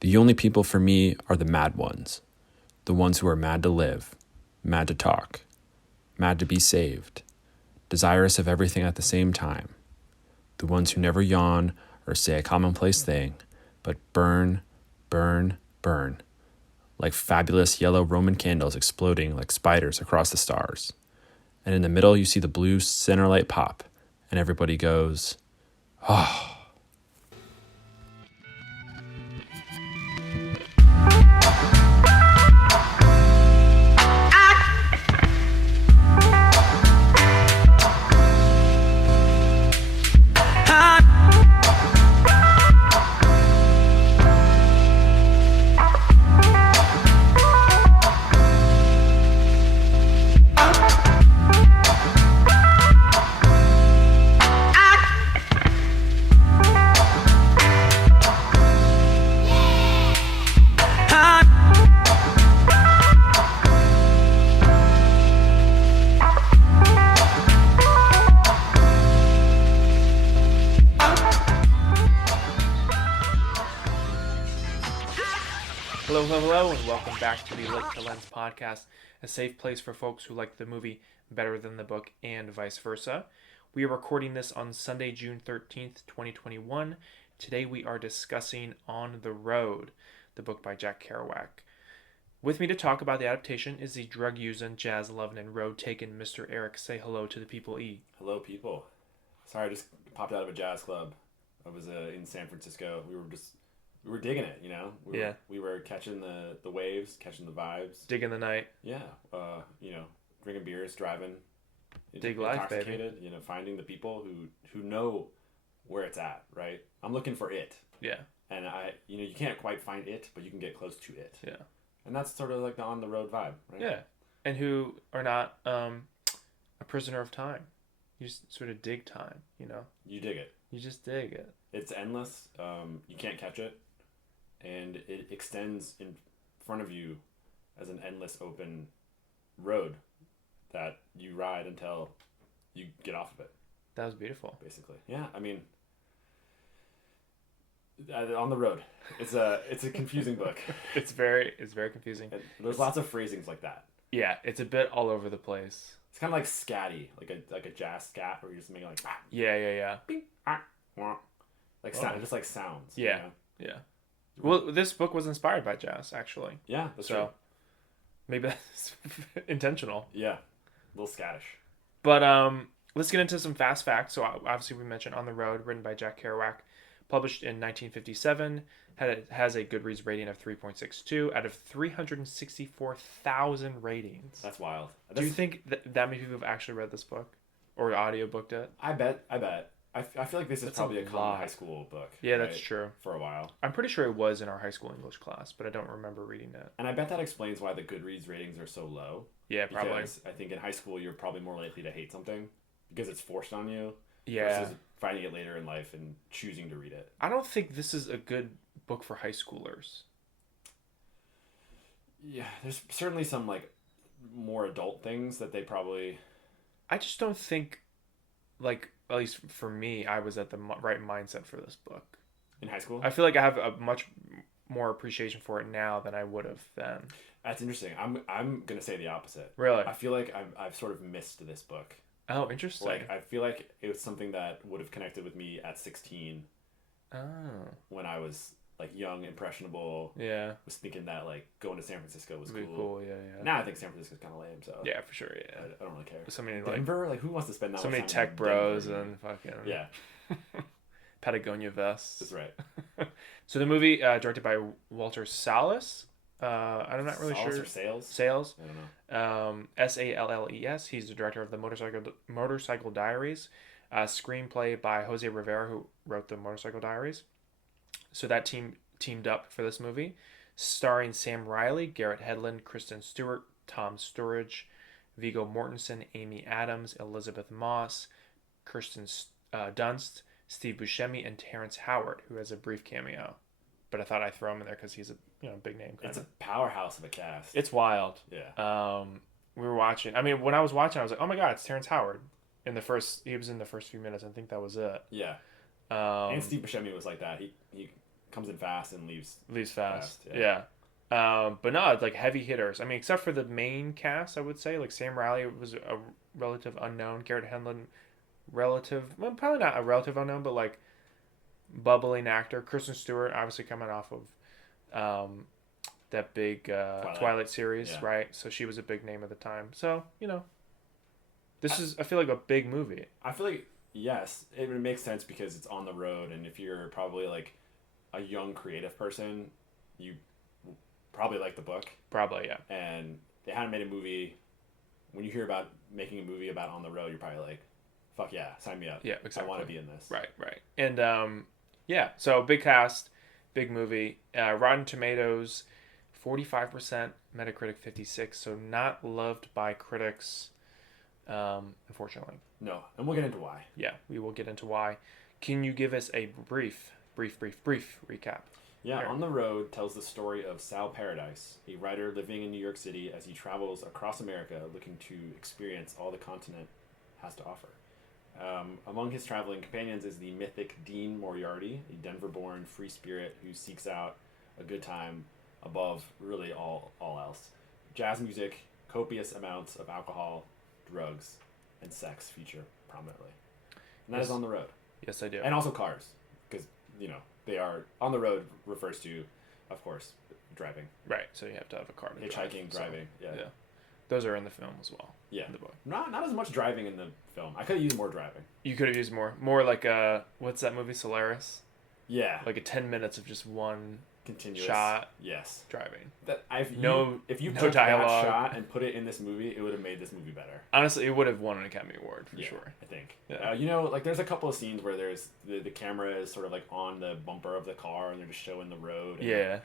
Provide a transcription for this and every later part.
The only people for me are the mad ones, the ones who are mad to live, mad to talk, mad to be saved, desirous of everything at the same time, the ones who never yawn or say a commonplace thing, but burn, burn, burn, like fabulous yellow Roman candles exploding like spiders across the stars. And in the middle, you see the blue center light pop, and everybody goes, oh. Hello, and welcome back to the Lit to Lens podcast, a safe place for folks who like the movie better than the book and vice versa. We are recording this on Sunday, June 13th, 2021. Today we are discussing On the Road, the book by Jack Kerouac. With me to talk about the adaptation is the drug-using, jazz-loving, and road-taking Mr. Eric. Say hello to the people, E. Hello, people. Sorry, I just popped out of a jazz club. I was in San Francisco. We were digging it, you know? We were catching the waves, catching the vibes. Digging the night. Yeah. Drinking beers, driving. Dig life, baby. Finding the people who know where it's at, right? I'm looking for it. Yeah. And you can't quite find it, but you can get close to it. Yeah. And that's sort of like the on-the-road vibe, right? Yeah. And who are not a prisoner of time. You just sort of dig time, you know? You dig it. You just dig it. It's endless. You can't catch it. And it extends in front of you as an endless open road that you ride until you get off of it. That was beautiful. Basically. Yeah, I mean, On the Road. It's a confusing book. It's very confusing. There's lots of phrasings like that. Yeah, it's a bit all over the place. It's kind of like scatty, like a jazz scat where you're just making like Yeah. Bing, like sound, just like sounds. Yeah. You know? Yeah. Well, this book was inspired by jazz, actually. Yeah, that's true. Maybe that's intentional. Yeah, a little scattish. But let's get into some fast facts. So obviously we mentioned On the Road, written by Jack Kerouac, published in 1957, has a Goodreads rating of 3.62 out of 364,000 ratings. That's wild. Do you think that many people have actually read this book or audiobooked it? I bet. I feel like this is probably a common high school book. Yeah, right? That's true. For a while. I'm pretty sure it was in our high school English class, but I don't remember reading it. And I bet that explains why the Goodreads ratings are so low. Yeah, probably. Because I think in high school you're probably more likely to hate something because it's forced on you. Yeah. Versus finding it later in life and choosing to read it. I don't think this is a good book for high schoolers. Yeah, there's certainly some like more adult things that they probably... I just don't think, like, at least for me, I was at the right mindset for this book. In high school? I feel like I have a much more appreciation for it now than I would have then. That's interesting. I'm going to say the opposite. Really? I feel like I've sort of missed this book. Oh, interesting. Like, I feel like it was something that would have connected with me at 16. Oh. When I was, like, young, impressionable. Yeah. Was thinking that, like, going to San Francisco was cool. Yeah. Now I think San Francisco's kind of lame, so... Yeah, for sure, yeah. I don't really care. So many, Denver? Like, who wants to spend that so much many time tech in bros Denver? and fucking... Yeah. Patagonia vests. That's right. So the movie, directed by Walter Salles. I'm not really sure. Salles or Sales? Sales. I don't know. Salles. He's the director of the Motorcycle Diaries. Screenplay by Jose Rivera, who wrote the Motorcycle Diaries. So that teamed up for this movie, starring Sam Riley, Garrett Hedlund, Kristen Stewart, Tom Sturridge, Viggo Mortensen, Amy Adams, Elisabeth Moss, Kirsten Dunst, Steve Buscemi, and Terrence Howard, who has a brief cameo. But I thought I'd throw him in there because he's a big name. It's a powerhouse of a cast. It's wild. Yeah. We were watching. I mean, when I was watching, I was like, "Oh my god, it's Terrence Howard!" He was in the first few minutes. I think that was it. Yeah. And Steve Buscemi was like that. He comes in fast and leaves fast. yeah. But no, it's like heavy hitters. I mean, except for the main cast, I would say like Sam Riley was a relative unknown. Garrett Hedlund, well, probably not a relative unknown, but like bubbling actor. Kristen Stewart, obviously coming off of that big Twilight series, Yeah. right? So she was a big name at the time. So this is, I feel like, a big movie. I feel like, yes, it makes sense because it's on the road, and if you're probably like a young creative person, you probably like the book. Probably, yeah. And they hadn't made a movie. When you hear about making a movie about on the road, you're probably like, fuck yeah, sign me up. Yeah, exactly. I want to be in this. Right. And yeah, so big cast, big movie. Rotten Tomatoes, 45%, Metacritic 56, so not loved by critics, unfortunately. No, and we'll get into why. Yeah, we will get into why. Can you give us a brief recap? Yeah, Here. On the Road tells the story of Sal Paradise, a writer living in New York City as he travels across America looking to experience all the continent has to offer. Among his traveling companions is the mythic Dean Moriarty, a Denver-born free spirit who seeks out a good time above really all else. Jazz music, copious amounts of alcohol, drugs, and sex feature prominently. And that is On the Road. Yes, I do. And also cars, because, they are, on the road refers to, of course, driving. Right, so you have to have a car to Hitchhiking, drive, driving, yeah. Those are in the film as well. Yeah. In the book. Not as much driving in the film. I could have used more driving. You could have used more like what's that movie, Solaris? Yeah. Like 10 minutes of just one continuous shot. Yes. Driving. If you no took dialogue. that shot and put it in this movie, it would have made this movie better. Honestly, it would have won an Academy Award for sure. I think. Yeah. There's a couple of scenes where there's the camera is sort of like on the bumper of the car and they're just showing the road. And Yeah.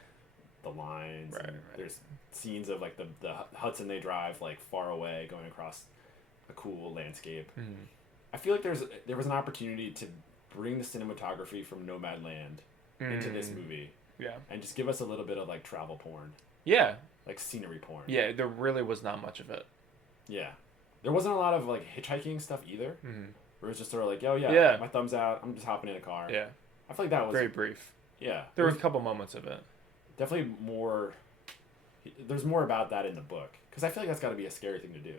The lines. Right. There's scenes of like the Hudson they drive like far away going across a cool landscape. Mm-hmm. I feel like there was an opportunity to bring the cinematography from Nomadland into this movie. Yeah. And just give us a little bit of like travel porn. Yeah. Like scenery porn. Yeah, there really was not much of it. Yeah. There wasn't a lot of like hitchhiking stuff either. Mm-hmm. Where it's just sort of like, oh yeah, Yeah. my thumb's out, I'm just hopping in a car. Yeah. I feel like that was very brief. Yeah. There were a couple moments of it. Definitely more. There's more about that in the book because I feel like that's got to be a scary thing to do.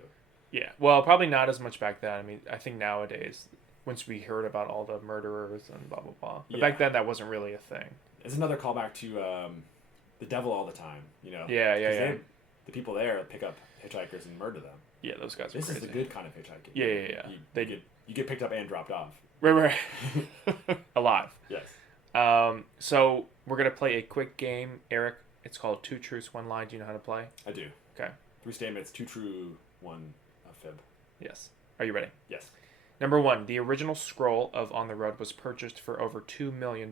Yeah. Well, probably not as much back then. I mean, I think nowadays, once we heard about all the murderers and blah blah blah, but back then that wasn't really a thing. It's another callback to The Devil All the Time. Yeah. The people there pick up hitchhikers and murder them. Yeah, those guys. This are is crazy. the good kind of hitchhiking. Yeah. You get picked up and dropped off. Right. Alive. Yes. So we're gonna play a quick game, Eric. It's called Two Truths, One Lie. Do you know how to play? I do. Okay. 3 statements, 2 true, 1 fib. Yes. Are you ready? Yes. Number 1, the original scroll of On the Road was purchased for over $2 million.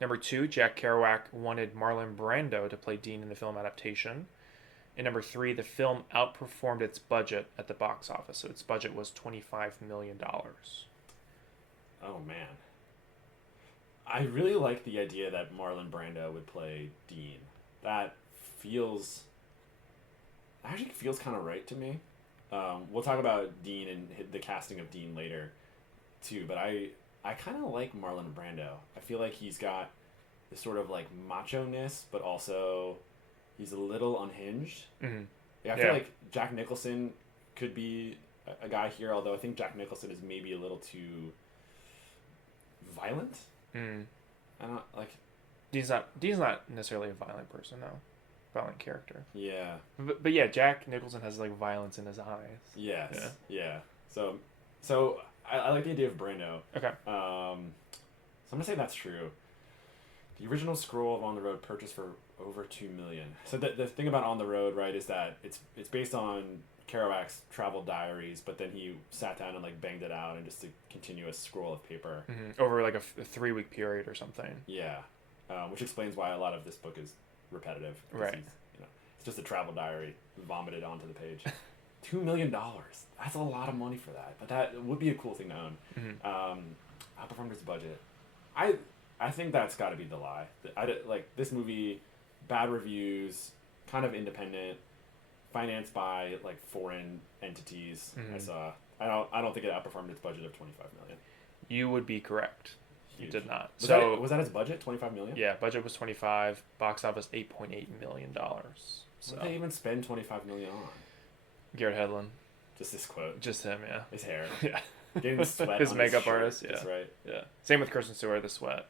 Number 2, Jack Kerouac wanted Marlon Brando to play Dean in the film adaptation. And number 3, the film outperformed its budget at the box office. So its budget was $25 million. Oh, man. I really like the idea that Marlon Brando would play Dean. That actually feels kind of right to me. We'll talk about Dean and the casting of Dean later, too. But I kind of like Marlon Brando. I feel like he's got this sort of like macho-ness, but also he's a little unhinged. Mm-hmm. I feel like Jack Nicholson could be a guy here, although I think Jack Nicholson is maybe a little too violent. Mm. I don't like. Dean's not necessarily a violent person, though. Violent character. Yeah. But yeah, Jack Nicholson has like violence in his eyes. Yes. Yeah. So I like the idea of Brando. Okay. So I'm gonna say that's true. The original scroll of On the Road purchased for over $2 million. So the thing about On the Road, right, is that it's based on Kerouac's travel diaries, but then he sat down and like banged it out in just a continuous scroll of paper over like a 3-week period or something. Yeah, which explains why a lot of this book is repetitive. Right. It's just a travel diary vomited onto the page. $2 million. That's a lot of money for that, but that would be a cool thing to own. Outperformed its budget. I think that's got to be the lie. Like this movie, bad reviews, kind of independent, financed by like foreign entities. I saw. I don't think it outperformed its budget of $25 million. You would be correct. He did not. Was that his budget? 25 million? Yeah, budget was 25. Box office $8.8 million. So what did they even spend 25 million on? Garrett Hedlund. Just this quote. Just him, yeah. His hair. Yeah. Getting sweat his on makeup his shirt. artist, yeah. That's right. Yeah. Same with Kristen Stewart, the sweat.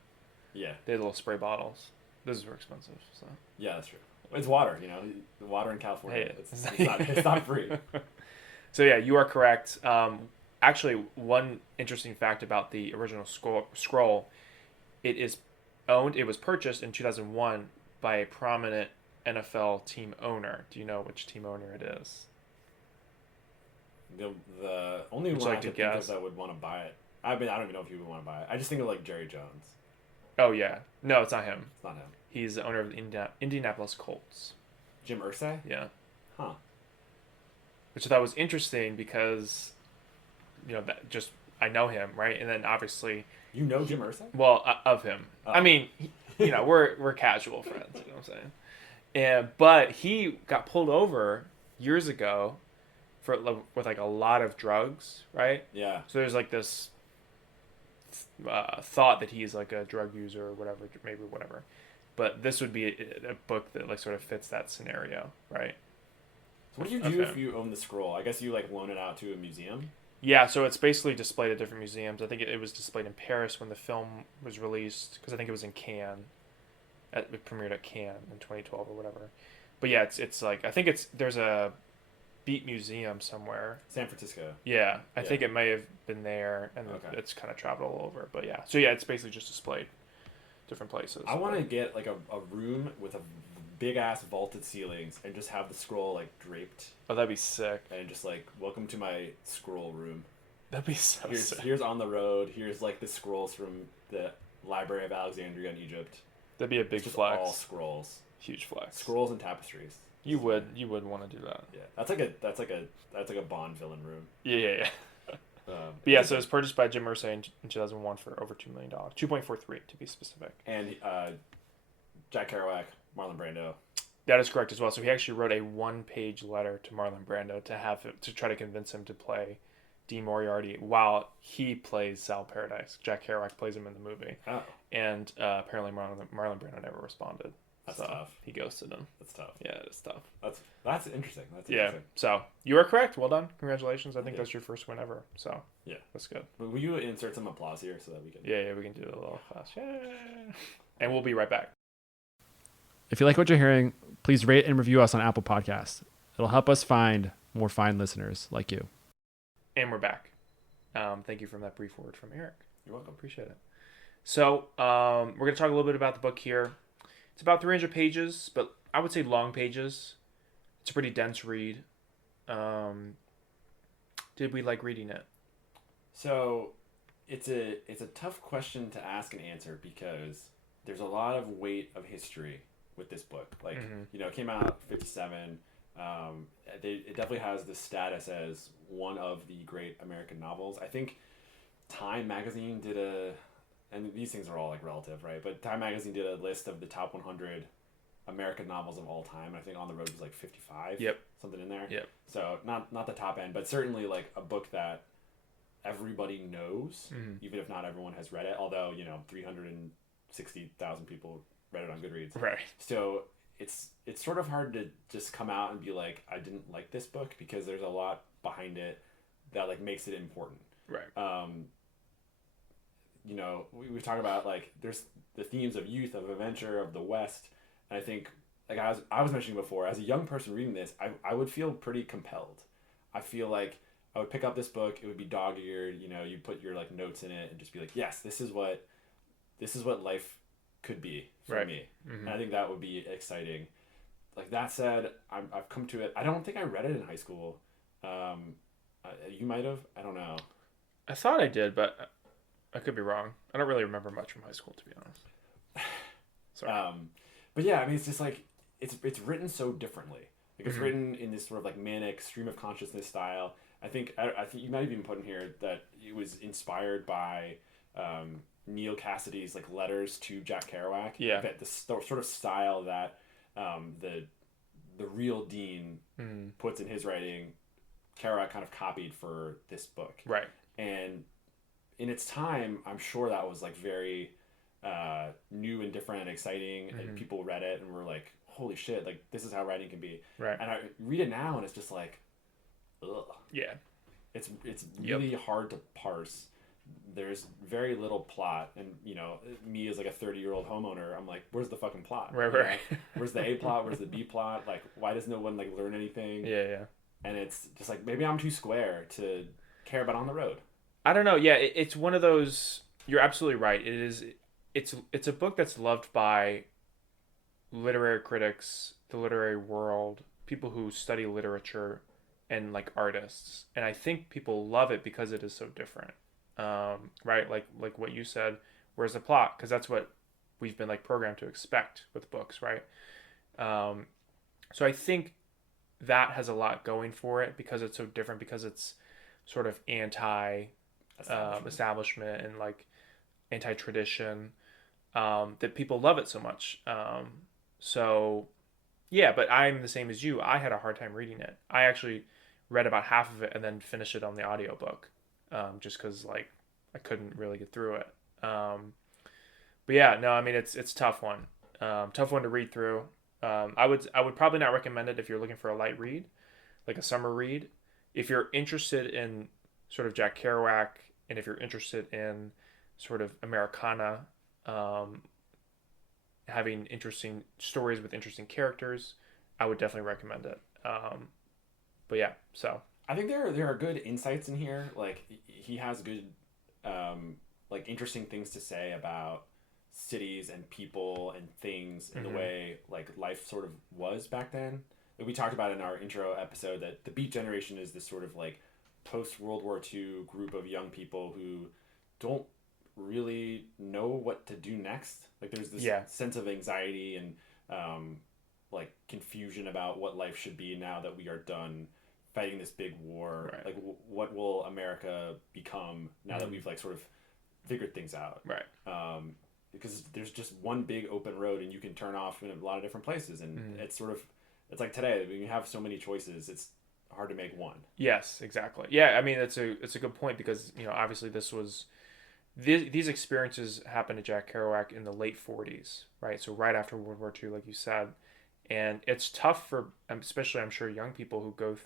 Yeah. They had little spray bottles. Those were expensive, so. Yeah, that's true. It's water, you know. The water in California. Hey, It's not free. So yeah, you are correct. Actually, one interesting fact about the original scroll, it was purchased in 2001 by a prominent NFL team owner. Do you know which team owner it is? The only one I could think of that would want to buy it. I mean, I don't even know if he would want to buy it. I just think of like Jerry Jones. Oh yeah, no, it's not him. It's not him. He's the owner of the Indianapolis Colts. Jim Irsay? Yeah. Huh. Which I thought was interesting because, that just I know him, right? And then obviously, you know Jim Irsay? Well, of him. Oh. I mean, we're casual friends. You know what I'm saying? But he got pulled over years ago with like a lot of drugs, right? Yeah. So there's like this thought that he's like a drug user or whatever, maybe whatever. But this would be a book that like sort of fits that scenario, right? So what do you do if you own the scroll? I guess you like loan it out to a museum? Yeah, so it's basically displayed at different museums. I think it was displayed in Paris when the film was released, because I think it was in Cannes. It premiered at Cannes in 2012 or whatever. But yeah, it's like, I think there's a Beat Museum somewhere. San Francisco. Yeah, I think it may have been there, and it's kind of traveled all over. But yeah, so yeah, it's basically just displayed different places. I want to get like a room with a big ass vaulted ceilings and just have the scroll like draped. Oh, that'd be sick. And just like, welcome to my scroll room. That'd be so sick. Here's On the Road. Here's like the scrolls from the Library of Alexandria in Egypt. That'd be a big flex. All scrolls. Huge flex. Scrolls and tapestries. You would want to do that. Yeah, that's like a Bond villain room. Yeah. But yeah, so it was purchased by Jim Irsay in 2001 for over $2 million, 2.43 to be specific. And Jack Kerouac, Marlon Brando. That is correct as well. So he actually wrote a 1-page letter to Marlon Brando to try to convince him to play Dean Moriarty while he plays Sal Paradise. Jack Kerouac plays him in the movie. Oh. And apparently Marlon Brando never responded. That's tough. He ghosted him. That's tough. Yeah, it's tough. That's interesting. Yeah. So you are correct. Well done. Congratulations. I think that's your first win ever. So yeah, that's good. But will you insert some applause here so that we can? Yeah, we can do it a little fast. Yeah. And we'll be right back. If you like what you're hearing, please rate and review us on Apple Podcasts. It'll help us find more fine listeners like you. And we're back. Thank you for that brief word from Eric. You're welcome. Appreciate it. So we're going to talk a little bit about the book here. It's about 300 pages, but I would say long pages. It's a pretty dense read. Did we like reading it? So it's a tough question to ask and answer because there's a lot of weight of history with this book. Like, it came out in 1957. It definitely has the status as one of the great American novels. I think Time magazine did and these things are all like relative, right? But Time magazine did a list of the top 100 American novels of all time. I think On the Road was like 55. Yep. Something in there. Yep. So not the top end, but certainly like a book that everybody knows, even if not everyone has read it. Although 360,000 people read it on Goodreads. Right. So it's sort of hard to just come out and be like, I didn't like this book, because there's a lot behind it that like makes it important. Right. We talk about like there's the themes of youth, of adventure, of the West, and I think like I was mentioning before, as a young person reading this, I would feel pretty compelled. I feel like I would pick up this book, it would be dog-eared, you put your like notes in it and just be like, yes, this is what life could be for me. And I think that would be exciting. Like that said, I've come to it. I don't think I read it in high school. You might have. I don't know. I thought I did, but I could be wrong. I don't really remember much from high school, to be honest. Sorry. But yeah, I mean, it's just like it's written so differently. Like it's written in this sort of like manic stream of consciousness style. I think you might have even put in here that it was inspired by Neil Cassidy's like letters to Jack Kerouac. Yeah. That the sort of style that the real Dean puts in his writing, Kerouac kind of copied for this book. Right. And in its time, I'm sure that was like very new and different and exciting, and people read it and were like, holy shit, like this is how writing can be. Right. And I read it now and it's just like, ugh. Yeah. It's really hard to parse. There's very little plot, and me as like a 30-year-old homeowner, I'm like, where's the fucking plot? Right. Where's the A plot? Where's the B plot? Like, why does no one like learn anything? Yeah. And it's just like, maybe I'm too square to care about On the Road. I don't know. Yeah, it's one of those. You're absolutely right. It is. It's a book that's loved by literary critics, the literary world, people who study literature, and like artists. And I think people love it because it is so different. Right? Like what you said. Where's the plot? Because that's what we've been like programmed to expect with books, right? So I think that has a lot going for it because it's so different. Because it's sort of anti establishment and like anti-tradition, that people love it so much. So yeah, but I'm the same as you. I had a hard time reading it. I actually read about half of it and then finished it on the audiobook, just because like I couldn't really get through it. But yeah, no, I mean it's a tough one to read through. I would probably not recommend it if you're looking for a light read, like a summer read. If you're interested in sort of Jack Kerouac, and if you're interested in sort of Americana, having interesting stories with interesting characters, I would definitely recommend it. But yeah, so I think there are good insights in here. Like he has good, like interesting things to say about cities and people and things in the way like life sort of was back then. Like we talked about in our intro episode that the Beat Generation is this sort of like post World War II group of young people who don't really know what to do next. Like there's this sense of anxiety and like confusion about what life should be now that we are done fighting this big war. Right. Like what will America become now that we've like sort of figured things out. Right. Because there's just one big open road and you can turn off in a lot of different places, and it's like today when you have so many choices, it's hard to make one. Yes, exactly. Yeah, I mean it's a good point because obviously these experiences happened to Jack Kerouac in the late 40s, right? So right after World War II, like you said, and it's tough for especially I'm sure young people who go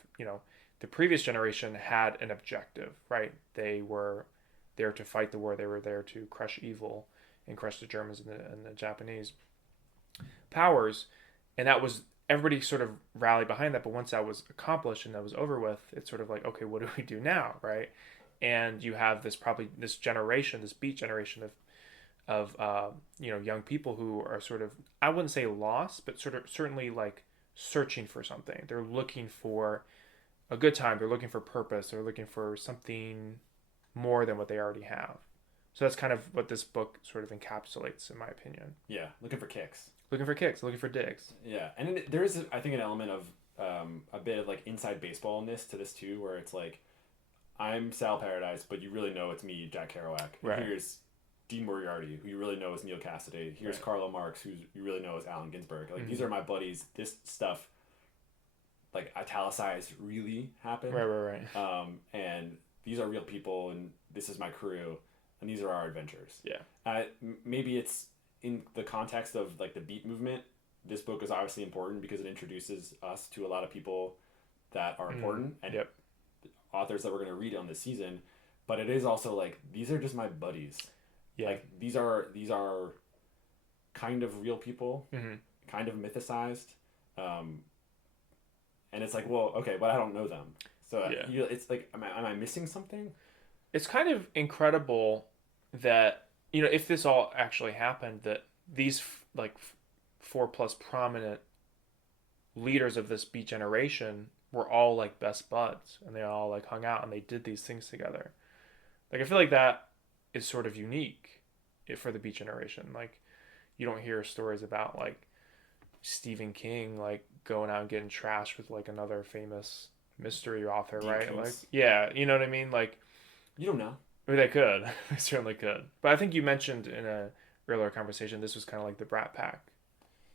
the previous generation had an objective, right? They were there to fight the war. They were there to crush evil and crush the Germans and the Japanese powers, and that was everybody sort of rallied behind that. But once that was accomplished and that was over with, it's sort of like, okay, what do we do now, right? And you have this generation, this Beat generation of young people who are sort of, I wouldn't say lost, but certainly like searching for something. They're looking for a good time. They're looking for purpose. They're looking for something more than what they already have. So that's kind of what this book sort of encapsulates, in my opinion. Yeah, looking for kicks. Looking for digs. Yeah, and there is, I think, an element of a bit of like inside baseballness to this too, where it's like, I'm Sal Paradise, but you really know it's me, Jack Kerouac. Right. Here's Dean Moriarty, who you really know is Neil Cassidy. Here's Carlo Marx, who you really know is Allen Ginsberg. Like these are my buddies. This stuff, like italicized, really happened. Right. And these are real people, and this is my crew, and these are our adventures. Yeah. Maybe it's in the context of like the Beat movement. This book is obviously important because it introduces us to a lot of people that are important and authors that we're going to read on this season. But it is also like, these are just my buddies. Yeah. Like these are kind of real people, kind of mythicized. And it's like, well, okay, but I don't know them. So it's like, am I missing something? It's kind of incredible that, if this all actually happened, that these like 4+ prominent leaders of this Beat generation were all like best buds, and they all like hung out and they did these things together. Like I feel like that is sort of unique for the Beat generation. Like you don't hear stories about like Stephen King like going out and getting trashed with like another famous mystery author, Dean right? Koontz. Like yeah, you know what I mean? Like you don't know. I mean, they could. They certainly could. But I think you mentioned in a earlier conversation this was kind of like the Brat Pack,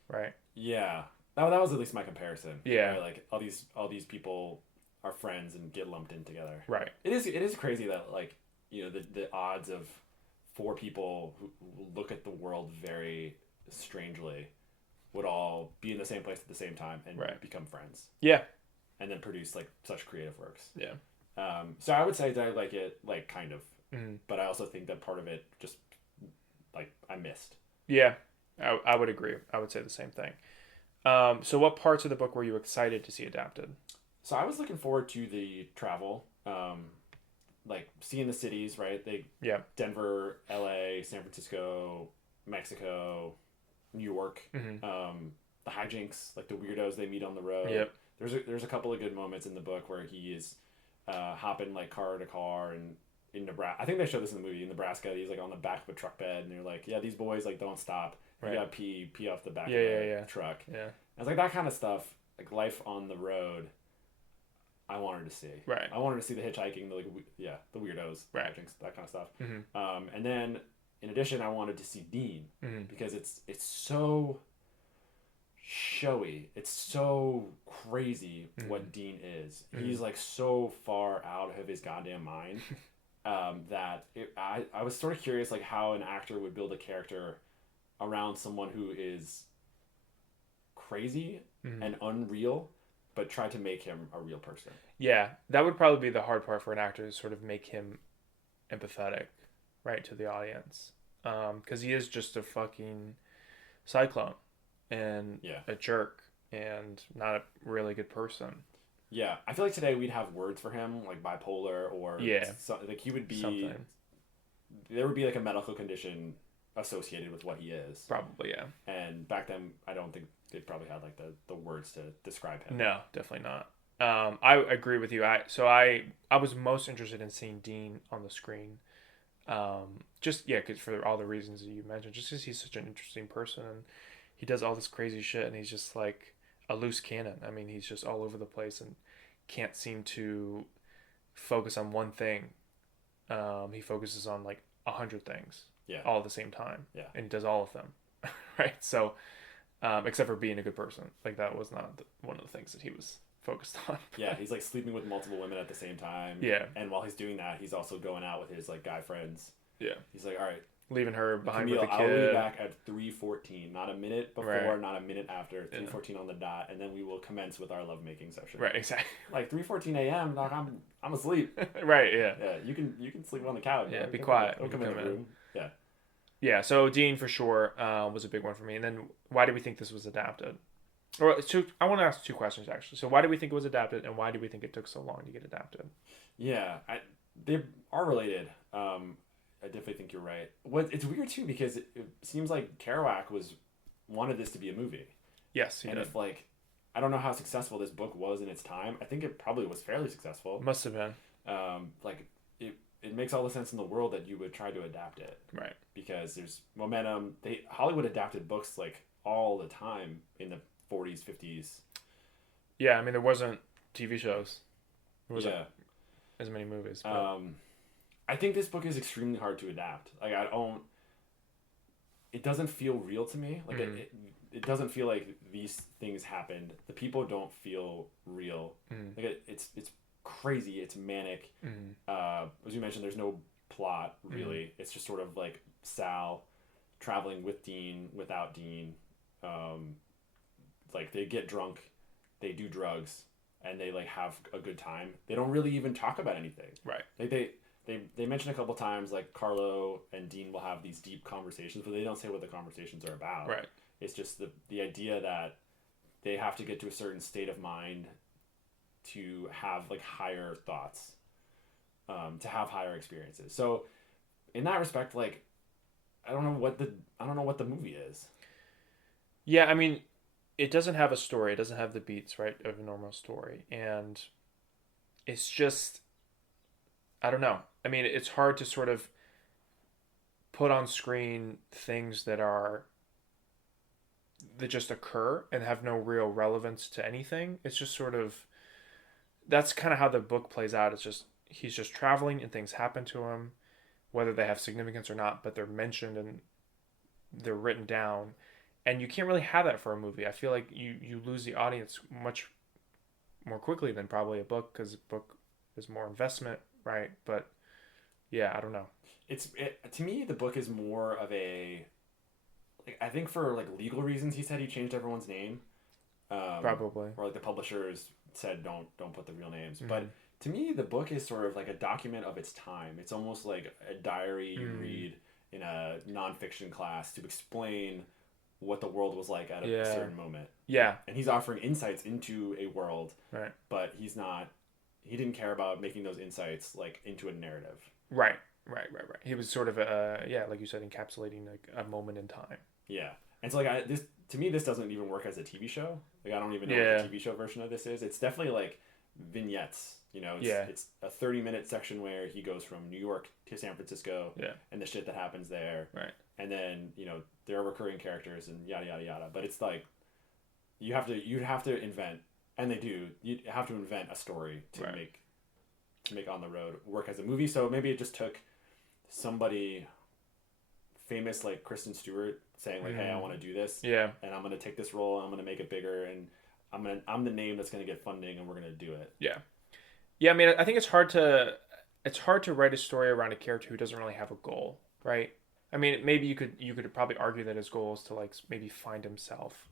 right? Yeah. That was at least my comparison. Yeah. Right? Like all these people are friends and get lumped in together. Right. It is crazy that like the odds of four people who look at the world very strangely would all be in the same place at the same time and become friends. Yeah. And then produce like such creative works. Yeah. So I would say that I like it, like kind of, Mm-hmm. but I also think that part of it just like I missed. Yeah, I would agree. I would say the same thing. So what parts of the book were you excited to see adapted? So I was looking forward to the travel, like seeing the cities, right? Denver, LA, San Francisco, Mexico, New York, the hijinks, like the weirdos they meet on the road. Yep. There's a couple of good moments in the book where he is hopping like car to car and in Nebraska. I think they showed this in the movie. In Nebraska, he's like on the back of a truck bed, and they're like, "Yeah, these boys like don't stop. You gotta pee off the back of the truck." Yeah. It's like that kind of stuff, like life on the road. I wanted to see. Right. I wanted to see the hitchhiking, the weirdos, right, that kind of stuff. Mm-hmm. And then in addition, I wanted to see Dean because it's so showy. It's so crazy what Dean is. He's like so far out of his goddamn mind that I was sort of curious like how an actor would build a character around someone who is crazy and unreal, but try to make him a real person. Yeah, that would probably be the hard part for an actor to sort of make him empathetic, right, to the audience. Because he is just a fucking cyclone and a jerk and not a really good person. Yeah, I feel like today we'd have words for him, like bipolar or like he would be something. There would be like a medical condition associated with what he is. Probably, yeah. And back then, I don't think they probably had like the words to describe him. No, definitely not. I agree with you. I was most interested in seeing Dean on the screen. Because for all the reasons that you mentioned, just because he's such an interesting person and he does all this crazy shit and he's just like a loose cannon. I mean, he's just all over the place and can't seem to focus on one thing. He focuses on like 100 things. Yeah. All at the same time. Yeah. And he does all of them. Right. So, except for being a good person, like that was not one of the things that he was focused on. Yeah. He's like sleeping with multiple women at the same time. Yeah. And while he's doing that, he's also going out with his like guy friends. Yeah. He's like, all right, leaving her behind Camille, with the kid. I'll be back at 3:14, not a minute before, not a minute after, 3:14 on the dot, and then we will commence with our lovemaking session. Right, exactly. Like 3:14 a.m. Doc, I'm asleep. Right, yeah. Yeah, you can sleep on the couch. Yeah, be quiet. Don't come in the room. Yeah. Yeah, so Dean for sure was a big one for me. And then why do we think this was adapted? I want to ask two questions actually. So why do we think it was adapted, and why do we think it took so long to get adapted? Yeah, they are related. I definitely think you're right. It's weird too because it seems like Kerouac wanted this to be a movie. Yes, he did. If like, I don't know how successful this book was in its time. I think it probably was fairly successful. Must have been. Like it makes all the sense in the world that you would try to adapt it. Right. Because there's momentum. Hollywood adapted books like all the time in the 40s, 50s. Yeah, I mean there wasn't TV shows. There wasn't as many movies. But... I think this book is extremely hard to adapt. Like it doesn't feel real to me. Like it doesn't feel like these things happened. The people don't feel real. Like it's crazy. It's manic. As you mentioned, there's no plot really. It's just sort of like Sal traveling with Dean, without Dean. Like they get drunk, they do drugs, and they like have a good time. They don't really even talk about anything. Right. Like they mention a couple times like Carlo and Dean will have these deep conversations, but they don't say what the conversations are about. Right. It's just the idea that they have to get to a certain state of mind to have like higher thoughts, to have higher experiences. So in that respect, like I don't know what the movie is. Yeah, I mean, it doesn't have a story. It doesn't have the beats, right, of a normal story. And it's just, I don't know. I mean, it's hard to sort of put on screen things that just occur and have no real relevance to anything. It's just sort of, that's kind of how the book plays out. It's just, he's just traveling and things happen to him, whether they have significance or not, but they're mentioned and they're written down. And you can't really have that for a movie. I feel like you lose the audience much more quickly than probably a book, because a book is more investment, right? But Yeah, I don't know. To me, the book is more of a, like, I think for like legal reasons, he said he changed everyone's name. Probably. Or like the publishers said don't put the real names. Mm-hmm. But to me, the book is sort of like a document of its time. It's almost like a diary you read in a nonfiction class to explain what the world was like at a certain moment. Yeah. And he's offering insights into a world. Right. But he didn't care about making those insights like into a narrative. Right. He was sort of like you said, encapsulating like a moment in time. Yeah. And so like to me this doesn't even work as a TV show. Like I don't even know what the TV show version of this is. It's definitely like vignettes. It's a 30-minute section where he goes from New York to San Francisco and the shit that happens there. Right. And then, there are recurring characters and yada yada yada. But it's like you'd have to invent, and they do. You'd have to invent a story to make On the Road work as a movie. So maybe it just took somebody famous like Kristen Stewart saying like, "Hey, I want to do this. Yeah. And I'm going to take this role, and I'm going to make it bigger, and I'm the name that's going to get funding, and we're going to do it." Yeah. Yeah, I mean, I think it's hard to write a story around a character who doesn't really have a goal, right? I mean, maybe you could probably argue that his goal is to like maybe find himself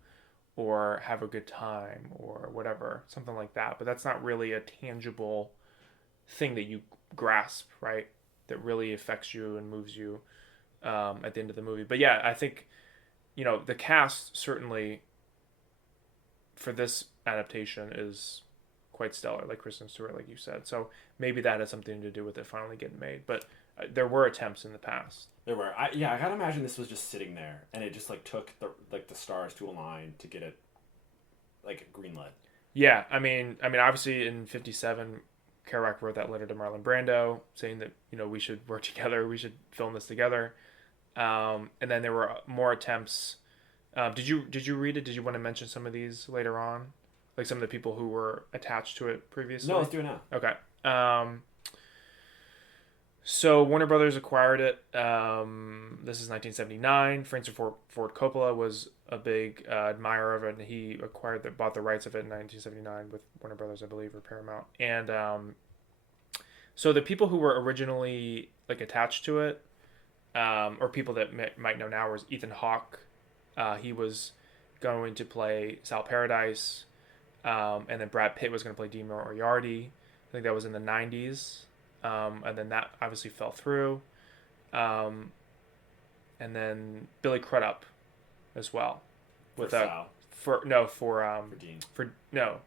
or have a good time or whatever, something like that. But that's not really a tangible thing that you grasp, right? That really affects you and moves you at the end of the movie. But yeah, I think, the cast certainly for this adaptation is quite stellar, like Kristen Stewart, like you said. So maybe that has something to do with it finally getting made. But there were attempts in the past. There were. I gotta imagine this was just sitting there, and it just like took the stars to align to get it like greenlit. Yeah, I mean, obviously in '57, Kerouac wrote that letter to Marlon Brando saying that we should work together, we should film this together, and then there were more attempts. Did you read it? Did you want to mention some of these later on, like some of the people who were attached to it previously? No, let's do it now. Okay. So Warner Brothers acquired it. This is 1979. Francis Ford Coppola was a big admirer of it, and he bought the rights of it in 1979 with Warner Brothers, I believe, or Paramount. And so the people who were originally like attached to it, or people that might know now, was Ethan Hawke. He was going to play Sal Paradise, and then Brad Pitt was going to play Dean Moriarty. I think that was in the 90s. And then that obviously fell through. And then Billy Crudup as well. For Sal. For Dean.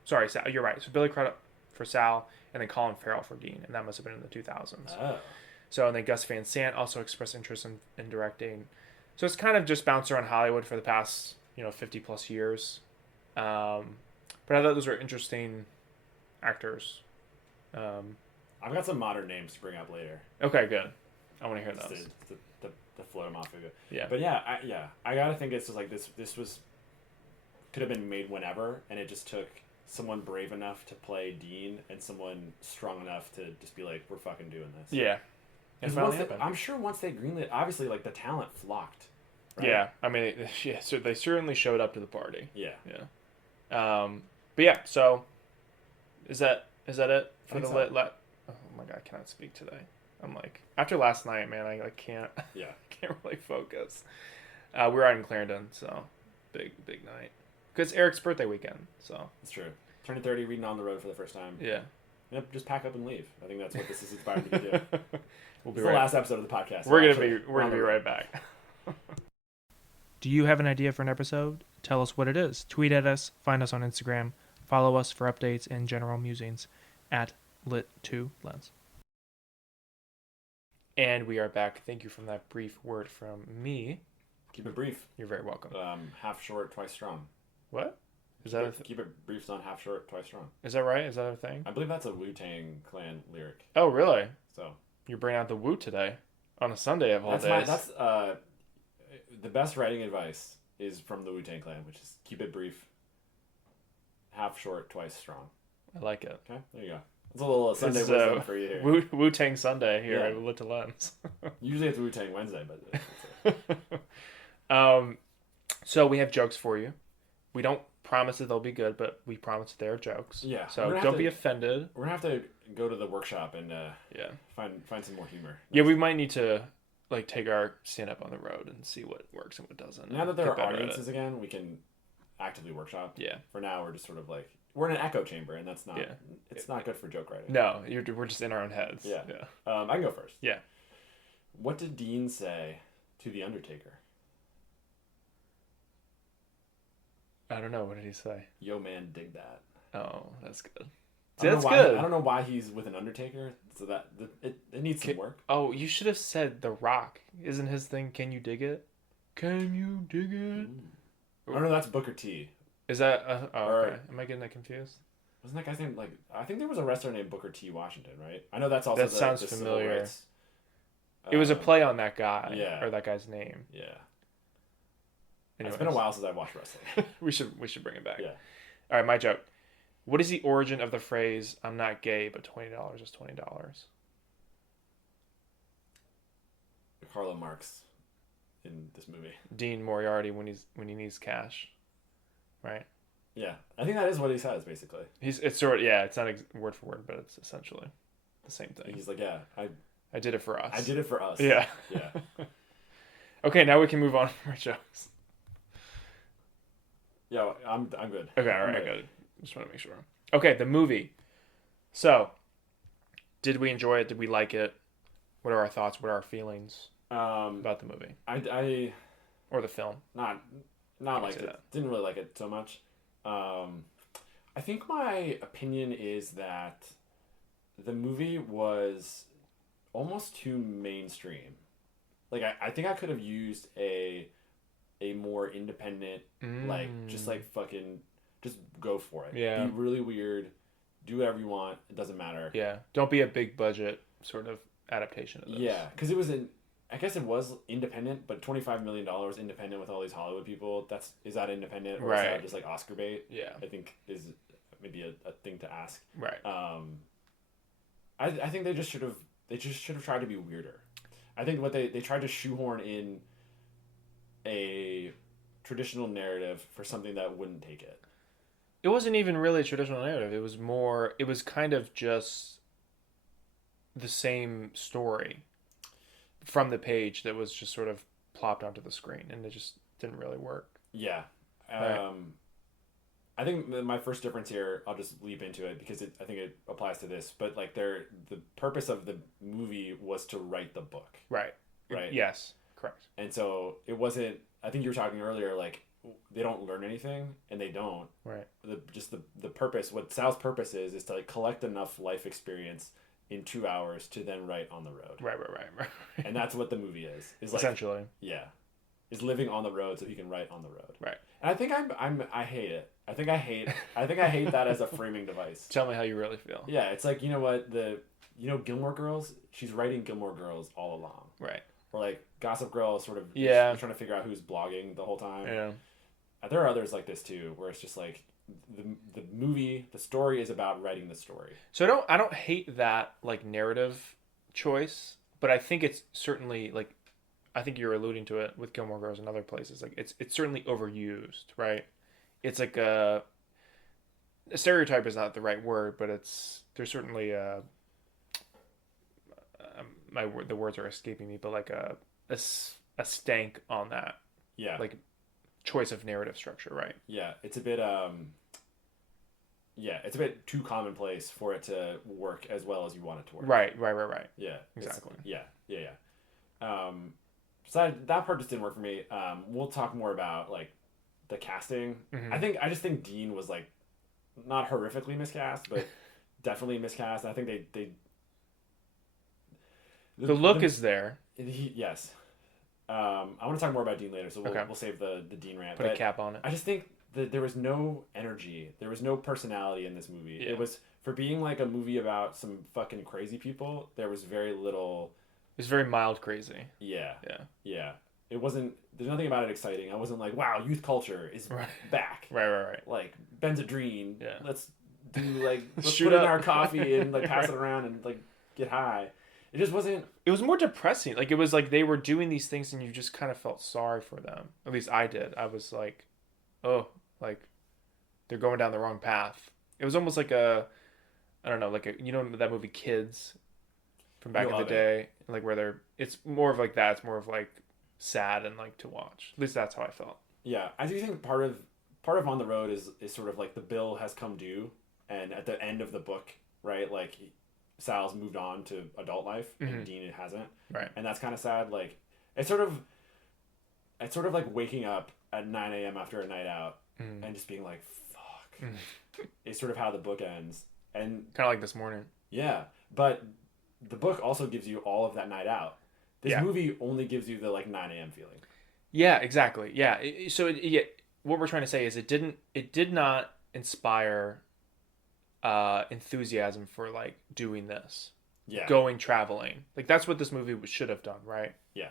Sal, you're right. So Billy Crudup for Sal, and then Colin Farrell for Dean, and that must have been in the 2000s. Oh. So, and then Gus Van Sant also expressed interest in directing. So it's kind of just bounced around Hollywood for the past, 50 plus years. But I thought those were interesting actors. I've got some modern names to bring up later. Okay, good. I want to hear those. To float them off of it. Yeah. But I gotta think it's just like this could have been made whenever, and it just took someone brave enough to play Dean and someone strong enough to just be like, we're fucking doing this. Yeah. I'm sure once they greenlit, obviously like the talent flocked. Right? Yeah. I mean, so they certainly showed up to the party. Yeah. Yeah. But yeah, so is that it for the so. Oh my God, I cannot speak today. I'm like, after last night, man, I can't. Yeah. Can't really focus. We were out in Clarendon, so big night. Because Eric's birthday weekend, so. It's true. Turning 30, reading On the Road for the first time. Yeah. Yep, just pack up and leave. I think that's what this is inspired me to do. We'll be the last episode of the podcast. We're gonna be right back. Do you have an idea for an episode? Tell us what it is. Tweet at us, find us on Instagram, follow us for updates and general musings at Lit2Lens. And we are back. Thank you for that brief word from me. Keep it brief. You're very welcome. Half short, twice strong. What? Keep it brief on half short, twice strong. Is that right? Is that a thing? I believe that's a Wu-Tang Clan lyric. Oh, really? So you're bringing out the Wu today on a Sunday of all days. That's the best writing advice is from the Wu-Tang Clan, which is keep it brief, half short, twice strong. I like it. Okay, there you go. It's a little Sunday wisdom for you here. Wu-Tang Sunday here at Lit to Lens. Usually it's Wu-Tang Wednesday, but so we have jokes for you. We don't promise that they'll be good, but we promise that they're jokes. Yeah. So don't be offended. We're gonna have to go to the workshop and Yeah. find some more humor. Yeah, we might need to like take our stand up on the road and see what works and what doesn't. Now that there are audiences again, we can actively workshop. Yeah. For now, we're just sort of like we're in an echo chamber, and that's not. Yeah. It's not good for joke writing. No, we're just in our own heads. Yeah. Yeah. I can go first. Yeah. What did Dean say to the Undertaker? I don't know. What did he say? Yo, man, dig that. Oh, that's good. That's good. I don't know why he's with an Undertaker, so that it needs some work. Oh, you should have said The Rock. Isn't his thing? Can you dig it? Can you dig it? Oh no, that's Booker T. Is that? Okay. Am I getting that confused? Wasn't that guy's name like? I think there was a wrestler named Booker T. Washington, right? I know that's also that sounds familiar. Rights, it was a play on that guy. Yeah. Or that guy's name. Yeah. Anyways. It's been a while since I've watched wrestling. we should bring it back. Yeah. All right, my joke. What is the origin of the phrase "I'm not gay, but $20 is $20"? Karl Marx in this movie. Dean Moriarty when he needs cash, right? Yeah, I think that is what he says basically. It's sort of, yeah, it's not word for word, but it's essentially the same thing. He's like, yeah, I did it for us. I did it for us. Yeah. Yeah. Okay, now we can move on from our jokes. Yeah, I'm good. Okay, all right, I got it. Just want to make sure. Okay, the movie. So, did we enjoy it? Did we like it? What are our thoughts? What are our feelings about the movie? I or the film? Not liked it. Didn't really like it so much. I think my opinion is that the movie was almost too mainstream. Like I think I could have used a more independent, like just like fucking just go for it. Yeah. Be really weird. Do whatever you want. It doesn't matter. Yeah. Don't be a big budget sort of adaptation of this. Yeah, because it was I guess it was independent, but $25 million independent with all these Hollywood people. Is that independent or is that just like Oscar bait? Yeah. I think is maybe a thing to ask. Right. I think they just should have tried to be weirder. I think what they tried to shoehorn in a traditional narrative for something that wouldn't take it. It wasn't even really a traditional narrative. It was kind of just the same story from the page that was just sort of plopped onto the screen, and it just didn't really work. Yeah. Right. I think my first difference here, I'll just leap into it because I think it applies to this, but like the purpose of the movie was to write the book. Right. Right. Yes. Correct. And so it wasn't, I think you were talking earlier, like they don't learn anything, and they don't. Right. The purpose, what Sal's purpose is to like collect enough life experience in 2 hours to then write on the road. Right. And that's what the movie is like, essentially. Yeah. Is living on the road so he can write on the road. Right. And I think I hate it. I think I hate that as a framing device. Tell me how you really feel. Yeah, it's like, you know what, Gilmore Girls, she's writing Gilmore Girls all along. Right. Or like Gossip Girl is sort of trying to figure out who's blogging the whole time. Yeah. There are others like this too, where it's just like the movie, the story is about writing the story. So I don't hate that like narrative choice, but I think it's certainly like, I think you're alluding to it with Gilmore Girls and other places. Like it's certainly overused, right? It's like a stereotype is not the right word, but there's certainly the words are escaping me, but like a stank on that. Yeah. Like choice of narrative structure, right? Yeah, it's a bit it's a bit too commonplace for it to work as well as you want it to work. Right. Yeah. Exactly. Yeah. So that part just didn't work for me. We'll talk more about like the casting. Mm-hmm. I just think Dean was like not horrifically miscast, but definitely miscast. I think they the look is there. Yes. I want to talk more about Dean later, so we'll save the Dean rant. Put a cap on it. I just think that there was no energy, there was no personality in this movie. Yeah. It was, for being like a movie about some fucking crazy people, there was very little. It's very mild crazy. Yeah. Yeah. It wasn't. There's nothing about it exciting. I wasn't like, wow, youth culture is back. Right. Like Benzedrine. Yeah. Let's let's Shoot put in up. our coffee and like pass it around and like get high. It just wasn't. It was more depressing. Like it was like they were doing these things and you just kind of felt sorry for them. At least I did. I was like, oh, like they're going down the wrong path. It was almost like a, I don't know, like a, you know that movie Kids from back in the day, like where they're, it's more of like that. It's more of like sad and like to watch. At least that's how I felt. Yeah, I do think part of On the Road is sort of like the bill has come due, and at the end of the book, right, like Sal's moved on to adult life, and Dean hasn't, right, and that's kind of sad. Like it's sort of like waking up at 9 a.m. after a night out and just being like, fuck. It's sort of how the book ends, and kind of like this morning. Yeah, but the book also gives you all of that night out. This movie only gives you the like 9 a.m. feeling. Yeah, exactly. Yeah. What we're trying to say is it did not inspire enthusiasm for like doing this. Yeah. Going traveling. Like that's what this movie should have done, right? Yeah.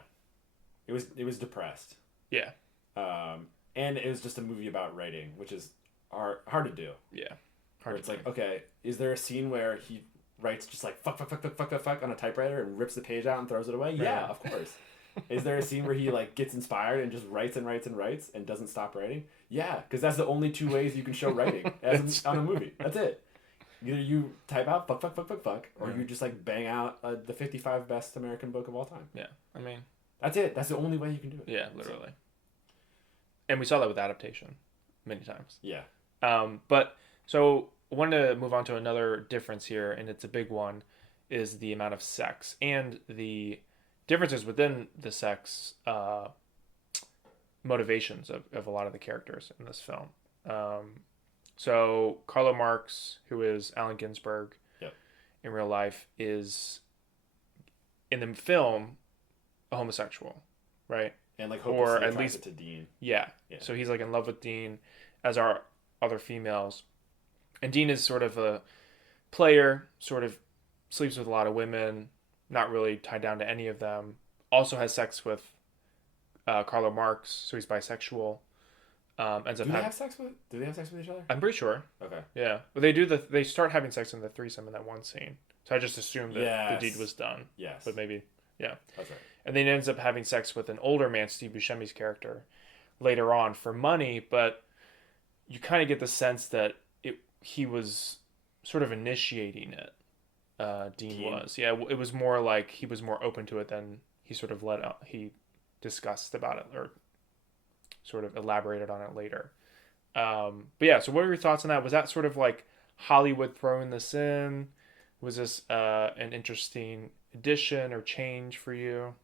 It was depressed. Yeah. And it was just a movie about writing, which is hard to do. Yeah. Where it's like, okay, is there a scene where he writes just like fuck on a typewriter and rips the page out and throws it away? Right. Yeah, of course. Is there a scene where he like gets inspired and just writes and doesn't stop writing? Yeah, because that's the only two ways you can show writing on a movie. That's it. Either you type out fuck, or you just like bang out the 55 best American book of all time. Yeah, I mean, that's it. That's the only way you can do it. Yeah, literally. And we saw that with Adaptation many times. Yeah. But so I wanted to move on to another difference here, and it's a big one, is the amount of sex and the differences within the sex motivations of a lot of the characters in this film. So Carlo Marx, who is Allen Ginsberg in real life, is in the film a homosexual, right? And like hopelessly attracted to Dean. Yeah. So he's like in love with Dean, as are other females. And Dean is sort of a player, sort of sleeps with a lot of women, not really tied down to any of them. Also has sex with Carlo Marx, so he's bisexual. Do they have sex with each other? I'm pretty sure. Okay. Yeah, but they start having sex in the threesome in that one scene. So I just assumed that the deed was done. Yes. But maybe, yeah. That's right. And then he ends up having sex with an older man, Steve Buscemi's character, later on for money. But you kind of get the sense that he was sort of initiating it. Dean was. Yeah, it was more like he was more open to it than he sort of he discussed about it or sort of elaborated on it later. But yeah, so what are your thoughts on that? Was that sort of like Hollywood throwing this in? Was this an interesting addition or change for you?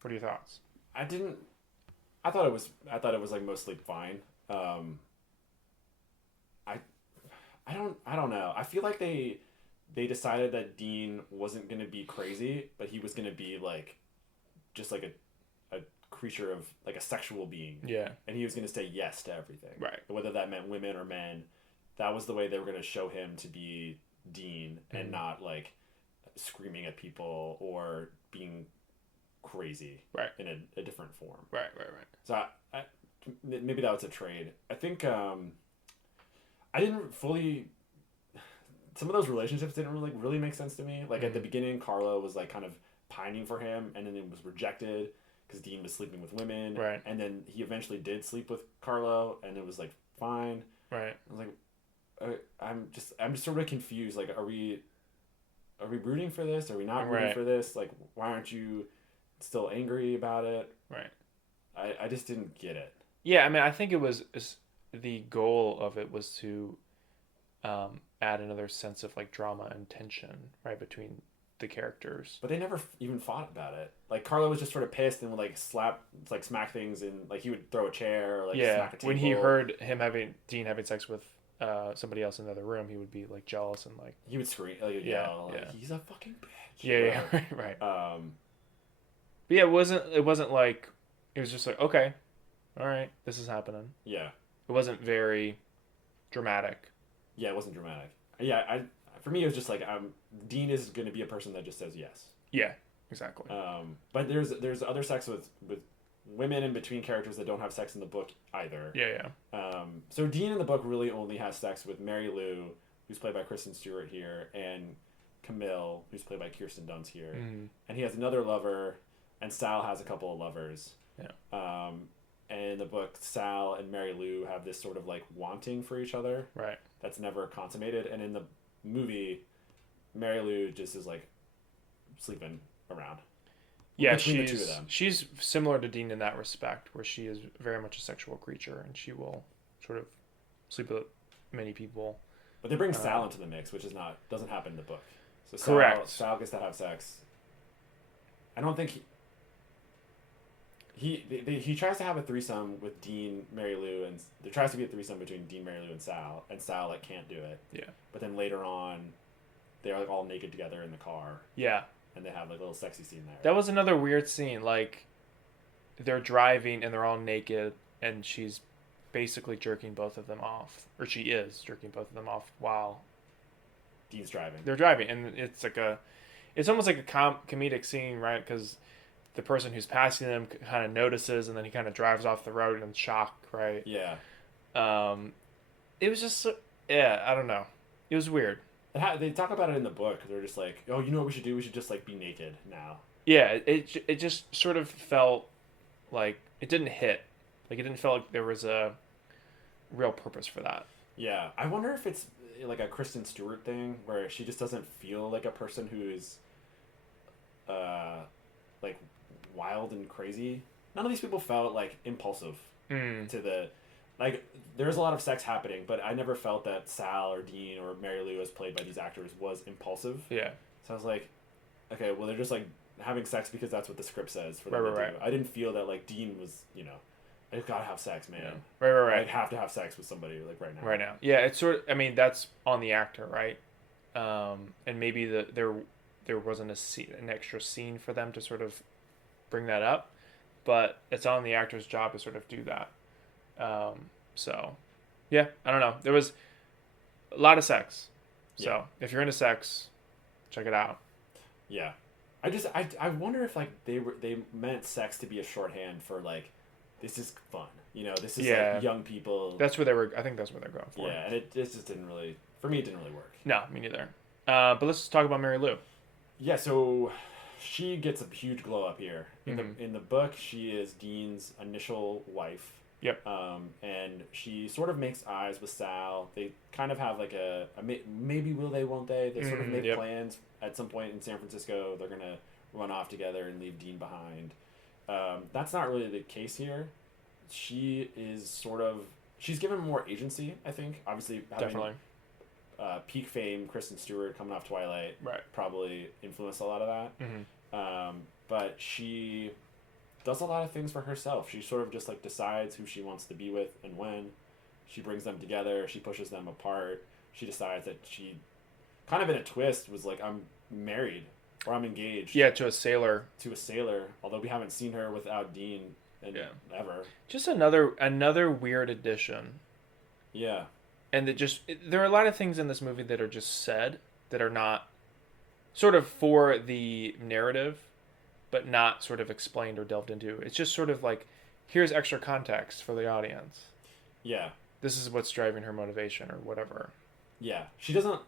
What are your thoughts? I thought it was like mostly fine. I don't know. I feel like they decided that Dean wasn't going to be crazy, but he was going to be like just like a creature of like a sexual being. Yeah. And he was going to say yes to everything. Right. Whether that meant women or men, that was the way they were going to show him to be Dean and not like screaming at people or being crazy in a different form. Right. So I maybe that was a trade. I think I didn't fully. Some of those relationships didn't really make sense to me. Like at the beginning, Carlo was like kind of pining for him, and then it was rejected because Dean was sleeping with women. Right. And then he eventually did sleep with Carlo, and it was like fine. Right. I was like, I'm just sort of confused. Like, are we rooting for this? Are we not rooting for this? Like, why aren't you still angry about it? Right. I just didn't get it. Yeah, I mean, I think it was the goal of it was to add another sense of like drama and tension right between the characters. But they never even fought about it. Like Carlo was just sort of pissed and would like smack things, and like he would throw a chair or like smack a table. When he heard Dean having sex with somebody else in the other room, he would be like jealous and like he would scream, like yell, like, he's a fucking bitch. Yeah, right. But yeah, it wasn't like it was just like, okay, all right, this is happening. Yeah. It wasn't very dramatic. Yeah, it wasn't dramatic. Yeah, for me it was just like Dean is going to be a person that just says yes. Yeah, exactly. But there's other sex with women in between characters that don't have sex in the book either. Yeah. So Dean in the book really only has sex with Mary Lou, who's played by Kristen Stewart here, and Camille, who's played by Kirsten Dunst here. And he has another lover, and Sal has a couple of lovers. Yeah. And in the book, Sal and Mary Lou have this sort of like wanting for each other. Right. That's never consummated. And in the movie, Mary Lou just is like sleeping around. Yeah, Between the two of them. She's similar to Dean in that respect, where she is very much a sexual creature, and she will sort of sleep with many people. But they bring Sal into the mix, which doesn't happen in the book. So Correct. Sal gets to have sex. I don't think he tries to have a threesome with Dean, Mary Lou, and there tries to be a threesome between Dean, Mary Lou, and Sal like can't do it. Yeah. But then later on, they're like all naked together in the car. Yeah. And they have like a little sexy scene there. That was another weird scene. Like, they're driving and they're all naked, and she's basically jerking both of them off, or she is jerking both of them off while Dean's driving. They're driving, and it's almost like a comedic scene, right? Because the person who's passing them kind of notices, and then he kind of drives off the road in shock, right? Yeah. It was just, yeah, I don't know. It was weird. They talk about it in the book. They're just like, oh, you know what we should do? We should just like be naked now. Yeah, it just sort of felt like it didn't hit. Like, it didn't feel like there was a real purpose for that. Yeah, I wonder if it's like a Kristen Stewart thing where she just doesn't feel like a person who is, like wild and crazy. None of these people felt like impulsive to the, like there's a lot of sex happening, but I never felt that Sal or Dean or Mary Lou, as played by these actors, was impulsive. Yeah. So I was like, okay, well they're just like having sex because that's what the script says for them to do. I didn't feel that like Dean was, I just gotta have sex, man. Yeah. Right. I have to have sex with somebody like right now. Right now. Yeah, it's sort of, I mean, that's on the actor, right? And maybe there wasn't an extra scene for them to sort of bring that up, but it's on the actor's job to sort of do that. So, yeah, I don't know. There was a lot of sex. So, Yeah. if you're into sex, check it out. Yeah. I wonder if like they meant sex to be a shorthand for like, this is fun. This is like young people. I think that's what they're going for. Yeah, and it just didn't really, for me, it didn't really work. No, me neither. But let's talk about Mary Lou. Yeah, so she gets a huge glow up here. In the book, she is Dean's initial wife. Yep. And she sort of makes eyes with Sal. They kind of have like a maybe will they, won't they? They sort of make plans at some point in San Francisco. They're going to run off together and leave Dean behind. That's not really the case here. She is she's given more agency, I think. Obviously, having peak fame, Kristen Stewart coming off Twilight, probably influenced a lot of that. But she does a lot of things for herself. She sort of just like decides who she wants to be with and when. She brings them together. She pushes them apart. She decides that she, kind of in a twist, was like, I'm married or I'm engaged. Yeah, to a sailor. Although we haven't seen her without Dean ever. Just another weird addition. Yeah. And there are a lot of things in this movie that are just said that are not sort of for the narrative, but not sort of explained or delved into. It's just sort of like, here's extra context for the audience. Yeah. This is what's driving her motivation or whatever. Yeah. She doesn't,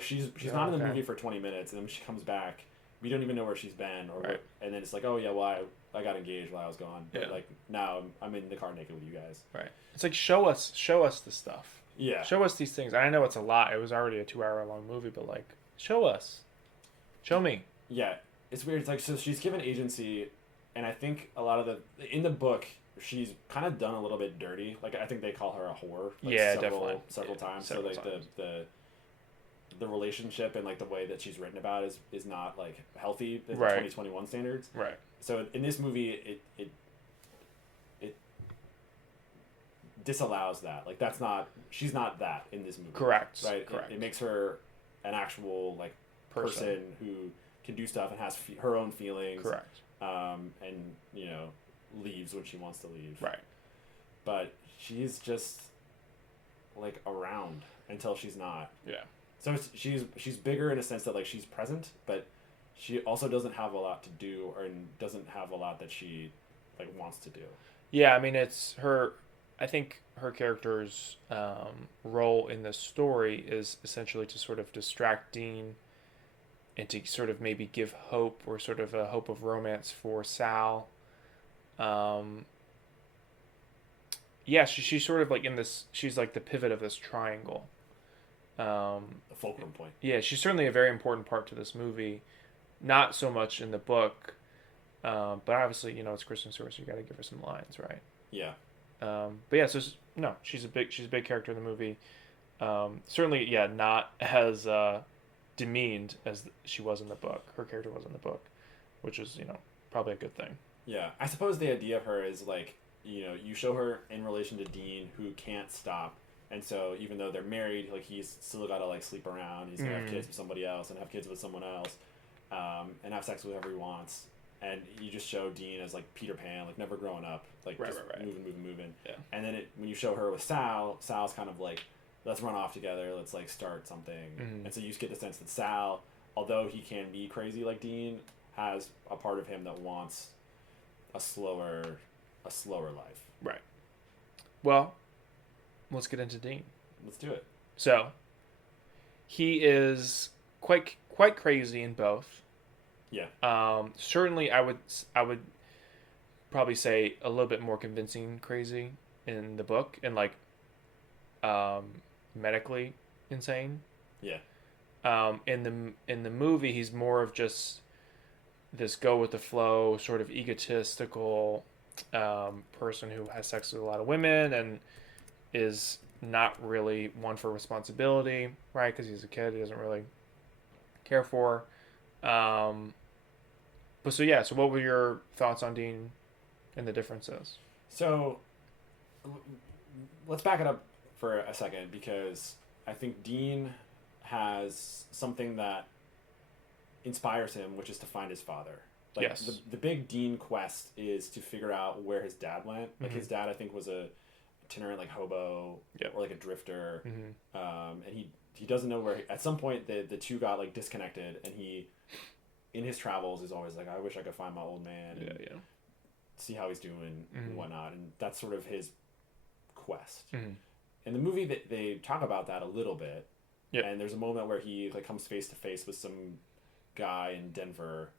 she's not in the movie for 20 minutes, and then when she comes back, we don't even know where she's been, and then it's like, oh yeah, well, I got engaged while I was gone. But like, now I'm in the car naked with you guys. Right. It's like, show us this stuff. Yeah. Show us these things. I know it's a lot. It was already a 2-hour long movie, but like, show us. Show me. Yeah. It's weird. It's like, so she's given agency, and I think a lot of in the book, she's kind of done a little bit dirty. Like, I think they call her a whore. Like, several times. So like times. The relationship and like the way that she's written about is not like healthy in 2021 standards. Right. So in this movie, it disallows that. Like, she's not that in this movie. Correct. Right. Correct. It makes her an actual like person who can do stuff and has her own feelings. Correct. And leaves when she wants to leave. Right. But she's just like around until she's not. Yeah. So she's bigger in a sense that like she's present, but she also doesn't have a lot to do or doesn't have a lot that she like wants to do. Yeah, I mean, it's her. I think her character's role in this story is essentially to sort of distract Dean and to sort of maybe give hope or sort of a hope of romance for Sal. yeah, she's sort of like in this. She's like the pivot of this triangle. The fulcrum point. Yeah, she's certainly a very important part to this movie. Not so much in the book, but obviously, it's Kristen Stewart, so you got to give her some lines, right? Yeah. But yeah, so no, she's a big character in the movie. Certainly, yeah, not as demeaned as she was in the book. Her character was in the book, which is probably a good thing. Yeah, I suppose the idea of her is like, you show her in relation to Dean, who can't stop, and so even though they're married, like he's still got to like sleep around. He's gonna have kids with somebody else and have kids with someone else, and have sex with whoever he wants. And you just show Dean as like Peter Pan, like never growing up, like right, just right. moving. Yeah. And then when you show her with Sal's kind of like, let's run off together, let's like start something. And so you just get the sense that Sal, although he can be crazy like Dean, has a part of him that wants a slower life. Right. Well, let's get into Dean. Let's do it. So, he is quite crazy in both. Yeah. Certainly, I would probably say a little bit more convincing crazy in the book, and like medically insane. Yeah. In the movie, he's more of just this go with the flow, sort of egotistical person who has sex with a lot of women and is not really one for responsibility, right? Because he's a kid, he doesn't really care for. But so yeah, so what were your thoughts on Dean and the differences? So let's back it up for a second, because I think Dean has something that inspires him, which is to find his father. Like, yes. The big Dean quest is to figure out where his dad went. Like his dad, I think, was a itinerant like hobo or like a drifter, and he doesn't know where. At some point, the two got like disconnected, and he, in his travels, is always like, I wish I could find my old man and see how he's doing and whatnot. And that's sort of his quest. In the movie, they talk about that a little bit. Yep. And there's a moment where he like comes face to face with some guy in Denver,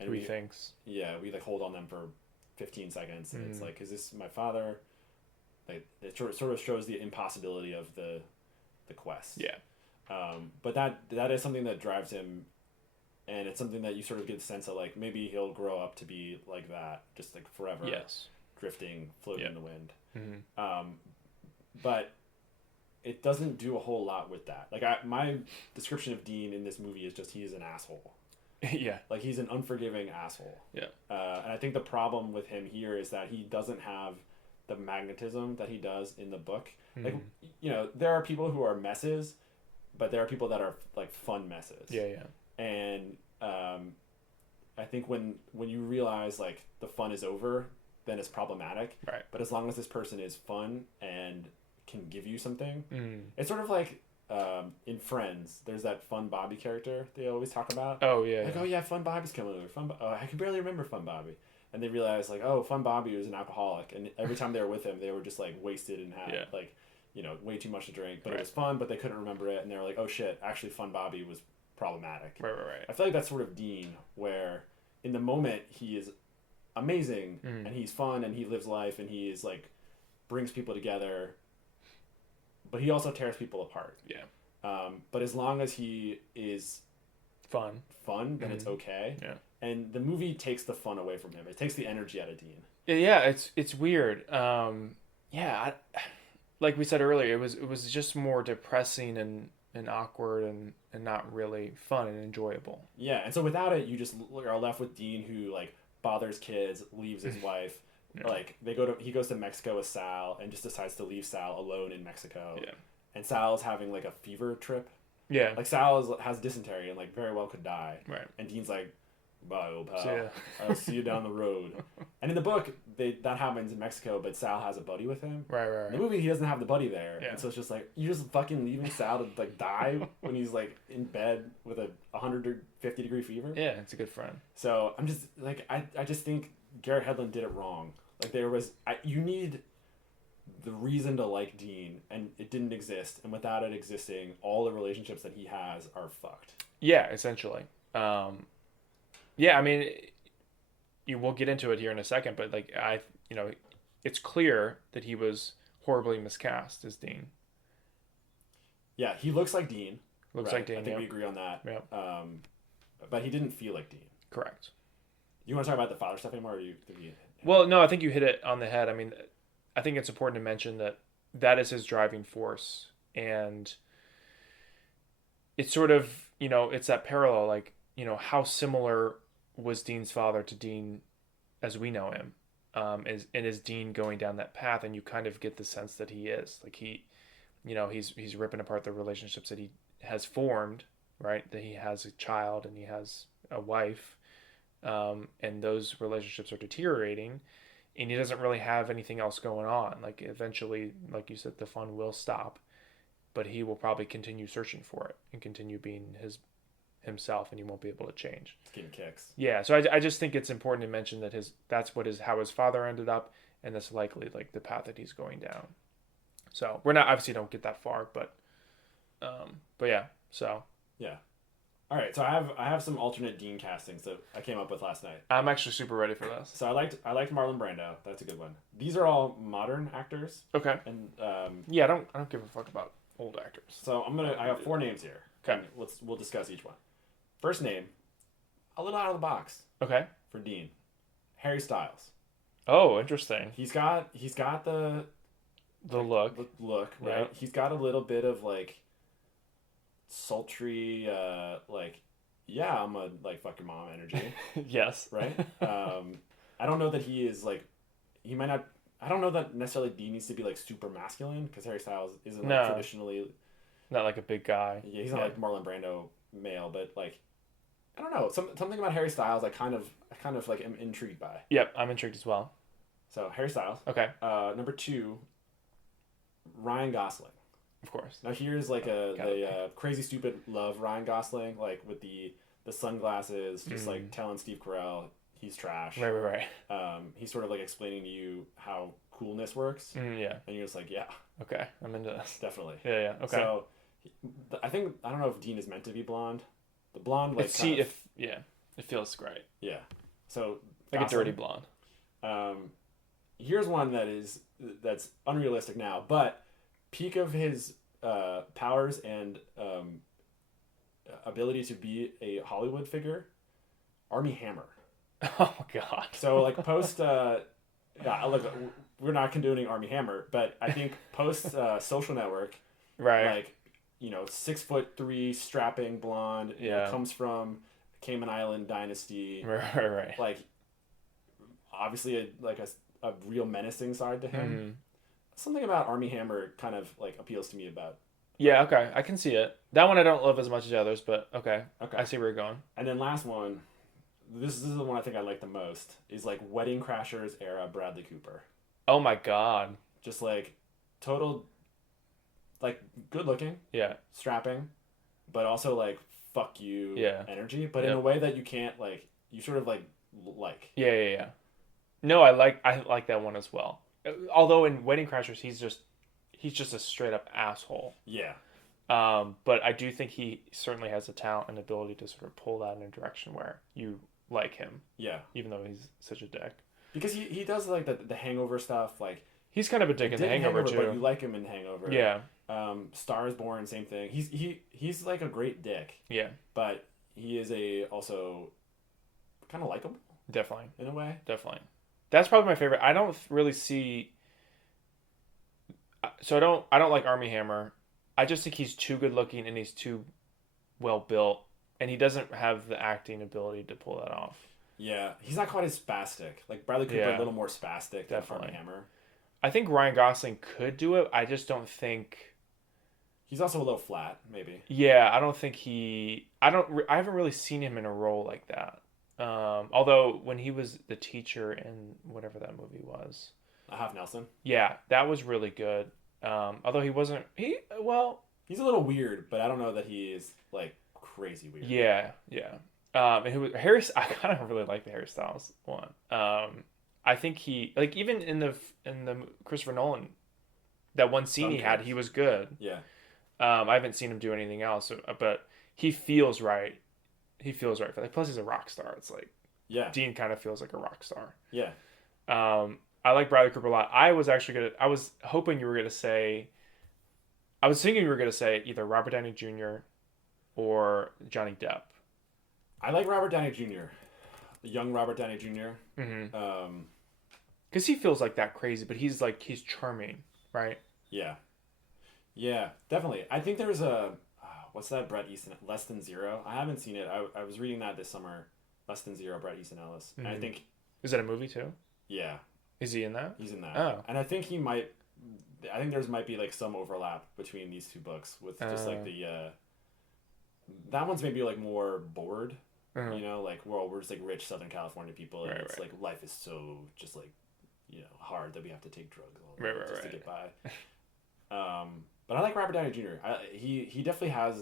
and we thinks. Yeah, we like hold on them for 15 seconds, and it's like, is this my father? Like it sort of shows the impossibility of the quest. Yeah. But that is something that drives him, and it's something that you sort of get the sense of like maybe he'll grow up to be like that, just like forever. Yes. Drifting, floating in the wind. But it doesn't do a whole lot with that. Like my description of Dean in this movie is just he is an asshole. Yeah. Like he's an unforgiving asshole. Yeah. And I think the problem with him here is that he doesn't have the magnetism that he does in the book. Like, there are people who are messes, but there are people that are like fun messes. Yeah, yeah. And I think when you realize like the fun is over, then it's problematic. Right. But as long as this person is fun and can give you something, it's sort of like in Friends, there's that Fun Bobby character they always talk about. Oh yeah. Like, oh yeah, Fun Bobby's coming over. I can barely remember Fun Bobby. And they realized like, oh, Fun Bobby was an alcoholic, and every time they were with him, they were just like wasted and had like, way too much to drink. But it was fun, but they couldn't remember it, and they were like, oh shit, actually Fun Bobby was problematic. Right. I feel like that's sort of Dean, where in the moment he is amazing and he's fun and he lives life and he is like brings people together, but he also tears people apart. Yeah. But as long as he is fun, then it's okay. Yeah. And the movie takes the fun away from him. It takes the energy out of Dean. Yeah, it's weird. Like we said earlier, it was just more depressing and awkward and not really fun and enjoyable. Yeah, and so without it, you just are left with Dean, who like bothers kids, leaves his wife. Yeah. Like he goes to Mexico with Sal and just decides to leave Sal alone in Mexico. Yeah. And Sal's having like a fever trip. Yeah. Like Sal has dysentery and like very well could die. Right. And Dean's like, bye, old pal. See ya. I'll see you down the road. And in the book, that happens in Mexico, but Sal has a buddy with him. Right. In the movie, he doesn't have the buddy there. Yeah. And so it's just like, you're just fucking leaving Sal to like die when he's like in bed with a 150-degree fever. Yeah, it's a good friend. So I'm just like, I just think Garrett Hedlund did it wrong. Like you need the reason to like Dean, and it didn't exist. And without it existing, all the relationships that he has are fucked. Yeah, essentially. Yeah, I mean, we'll get into it here in a second, but like it's clear that he was horribly miscast as Dean. Yeah, he looks like Dean. Looks right? like Dean. I think we agree on that. Yeah. But he didn't feel like Dean. Correct. You want to talk about the father stuff anymore, or you think you... Well, no, I think you hit it on the head. I mean, I think it's important to mention that is his driving force, and it's sort of, it's that parallel, like, how similar was Dean's father to Dean as we know him, is Dean going down that path, and you kind of get the sense that he is, like, he's ripping apart the relationships that he has formed, right? That he has a child and he has a wife, and those relationships are deteriorating, and he doesn't really have anything else going on. Like, eventually, like you said, the fun will stop, but he will probably continue searching for it and continue being himself, and he won't be able to change. It's getting kicks. Yeah, so I just think it's important to mention that how his father ended up, and that's likely like the path that he's going down. So we're not, obviously don't get that far, but yeah, so. Yeah. All right, so I have some alternate Dean castings that I came up with last night. I'm actually super ready for this. So I liked Marlon Brando. That's a good one. These are all modern actors. Okay. And yeah, I don't give a fuck about old actors. So I have 4 names here. Okay. We'll discuss each one. First name, a little out of the box. Okay. For Dean, Harry Styles. Oh, interesting. He's got the look. The look, right? Yeah. He's got a little bit of like sultry, like, yeah, I'm a like fuck your mom energy. Yes. Right. I don't know that he is like, he might not. I don't know that necessarily Dean needs to be like super masculine, because Harry Styles isn't like traditionally. Not like a big guy. Yeah, he's not like Marlon Brando male, but like, I don't know, something about Harry Styles I kind of like am intrigued by. Yep, I'm intrigued as well. So Harry Styles. Okay. Number 2, Ryan Gosling. Of course. Now here's like the crazy stupid love Ryan Gosling, like with the sunglasses, just like telling Steve Carell he's trash. Right. He's sort of like explaining to you how coolness works. Yeah. And you're just like, yeah. Okay, I'm into this. Definitely. Yeah. Okay. So I don't know if Dean is meant to be blonde. The blonde, like, it feels great. Yeah. So like Gosling, a dirty blonde. Here's one that's unrealistic now, but peak of his powers and ability to be a Hollywood figure, Armie Hammer. Oh God. So like post look, we're not condoning Armie Hammer, but I think post Social Network, right? Like, 6'3" strapping blonde, comes from Cayman Island dynasty, right. Like, obviously a real menacing side to him. Mm-hmm. Something about Armie Hammer kind of like appeals to me about. Yeah, okay, I can see it. That one I don't love as much as the others, but okay, I see where you're going. And then last one, this is the one I think I like the most, is like Wedding Crashers era Bradley Cooper. Oh my God. Just like total, like, good looking, strapping, but also like fuck you energy, but in a way that you can't like, you sort of like. Yeah. No, I like that one as well. Although in Wedding Crashers, he's just a straight up asshole. Yeah. But I do think he certainly has the talent and ability to sort of pull that in a direction where you like him. Yeah. Even though he's such a dick. Because he does like the Hangover stuff, like. He's kind of a dick in the Hangover too. But you like him in Hangover. Yeah. Star is Born, same thing. He's like a great dick. Yeah. But he is also kind of likable. Definitely. In a way. Definitely. That's probably my favorite. I don't really see. So I don't like Armie Hammer. I just think he's too good looking and he's too well built, and he doesn't have the acting ability to pull that off. Yeah, he's not quite as spastic. Like Bradley Cooper, a little more spastic than Armie Hammer. I think Ryan Gosling could do it. I just don't think. He's also a little flat, maybe. Yeah, I don't think I haven't really seen him in a role like that. Although when he was the teacher in whatever that movie was, Half Nelson. Yeah, that was really good. Although he's a little weird, but I don't know that he is like crazy weird. Yeah. And I kind of really like the Harry Styles one. I think he, like, even in the Christopher Nolan, that one scene he had, he was good. Yeah. I haven't seen him do anything else, but he feels right. He feels right for that. Plus, he's a rock star. It's like, Dean kind of feels like a rock star. Yeah. I like Bradley Cooper a lot. I was hoping you were gonna say. I was thinking you were gonna say either Robert Downey Jr. or Johnny Depp. I like Robert Downey Jr. Young Robert Downey Jr. Mm-hmm. Because he feels like that crazy, but he's charming, right? Yeah. Yeah, definitely. I think there's a what's that Bret Easton Less Than Zero? I haven't seen it. I was reading that this summer. Less Than Zero, Bret Easton Ellis. Mm-hmm. And I think is that a movie too? Yeah. Is he in that? He's in that. Oh. And I think there's might be like some overlap between these two books with just like the that one's maybe like more bored. You know, like we're just like rich Southern California people, and it's like life is so just like hard that we have to take drugs all the time to get by. But I like Robert Downey Jr. He definitely has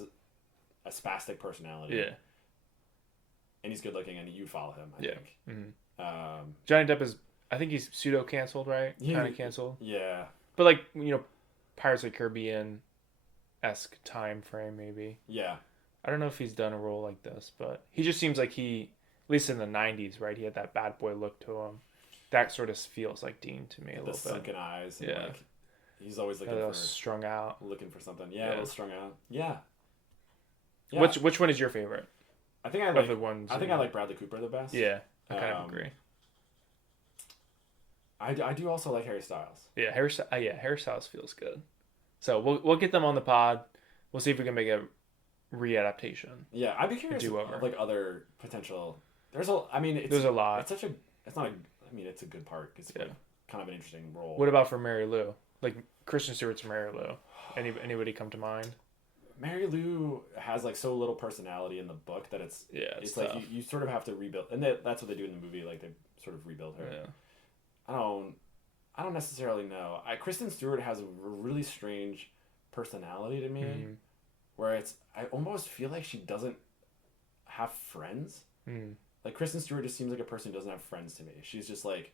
a spastic personality. Yeah. And he's good looking, and you follow him. I think. Mm-hmm. Johnny Depp is, I think he's pseudo canceled, right? Kind of canceled. Yeah. But like Pirates of the Caribbean-esque time frame maybe. Yeah. I don't know if he's done a role like this, but he just seems like at least in the 90s, right? He had that bad boy look to him. That sort of feels like Dean to me a little bit. The sunken eyes. And yeah. Like, he's always looking for strung out. Looking for something. Yeah, a little strung out. Yeah. Which one is your favorite? I think I like Bradley Cooper the best. Yeah, I kind of agree. I do also like Harry Styles. Yeah, Harry Styles feels good. So we'll get them on the pod. We'll see if we can make a readaptation. Yeah, I'd be curious of like other potential. There's a lot. It's a good part because it's like kind of an interesting role. What about for Mary Lou? Like Kristen Stewart's Mary Lou. Anybody come to mind? Mary Lou has like so little personality in the book that it's like you sort of have to rebuild, and that's what they do in the movie. Like they sort of rebuild her. Yeah. I don't necessarily know. Kristen Stewart has a really strange personality to me, where I almost feel like she doesn't have friends. Like Kristen Stewart just seems like a person who doesn't have friends to me. She's just like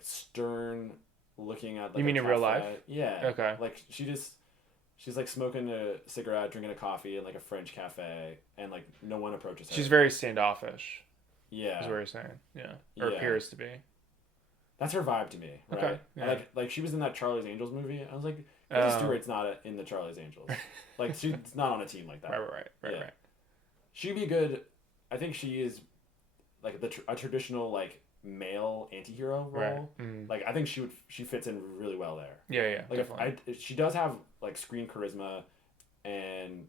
stern, looking at. Like, you mean in real life? Yeah. Okay. Like she's like smoking a cigarette, drinking a coffee in like a French cafe, and like no one approaches her. She's very standoffish. Yeah. Is what you're saying. Yeah. Or appears to be. That's her vibe to me, right? Okay. Yeah. Like she was in that Charlie's Angels movie. I was like, Kristen Stewart's not in the Charlie's Angels. Like she's not on a team like that. Right. She'd be good. I think she is like a traditional like male anti-hero role. Right. Mm-hmm. Like I think she fits in really well there. Yeah, like definitely. She does have like screen charisma, and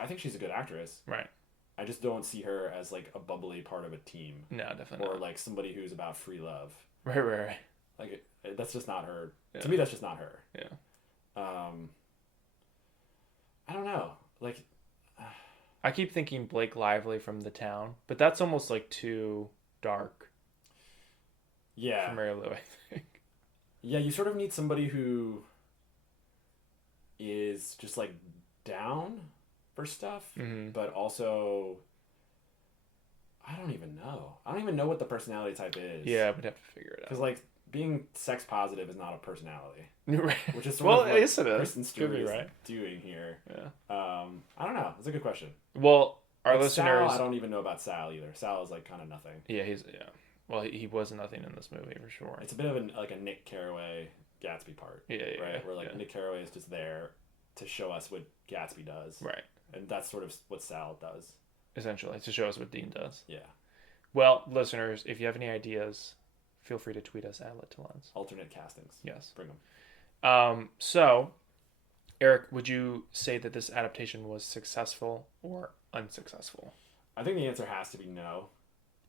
I think she's a good actress. Right. I just don't see her as like a bubbly part of a team. No, definitely or not. like somebody who's about free love. Right. Like that's just not her. Yeah. To me, that's just not her. Yeah. I don't know. Like, I keep thinking Blake Lively from The Town, but that's almost like too dark. Yeah. For Mary Lou, I think. Yeah, you sort of need somebody who is just like down for stuff, but also I don't even know what the personality type is. Yeah, we'd have to figure it out. Because like being sex positive is not a personality, right? Which is sort of what yes, it is. Kristen Stewart is doing here. Yeah. I don't know. It's a good question. Well, our like listeners, Sal, I don't even know about Sal either. Sal is like kind of nothing. Yeah, Well, he was nothing in this movie for sure. It's a bit of a Nick Carraway Gatsby part. Yeah. Right, where like Nick Carraway is just there to show us what Gatsby does. Right. And that's sort of what Sal does. Essentially, to show us what Dean does. Yeah. Well, listeners, if you have any ideas, feel free to tweet us at Lit to Lens. Alternate castings. Yes. Bring them. So, Eric, would you say that this adaptation was successful or unsuccessful? I think the answer has to be no.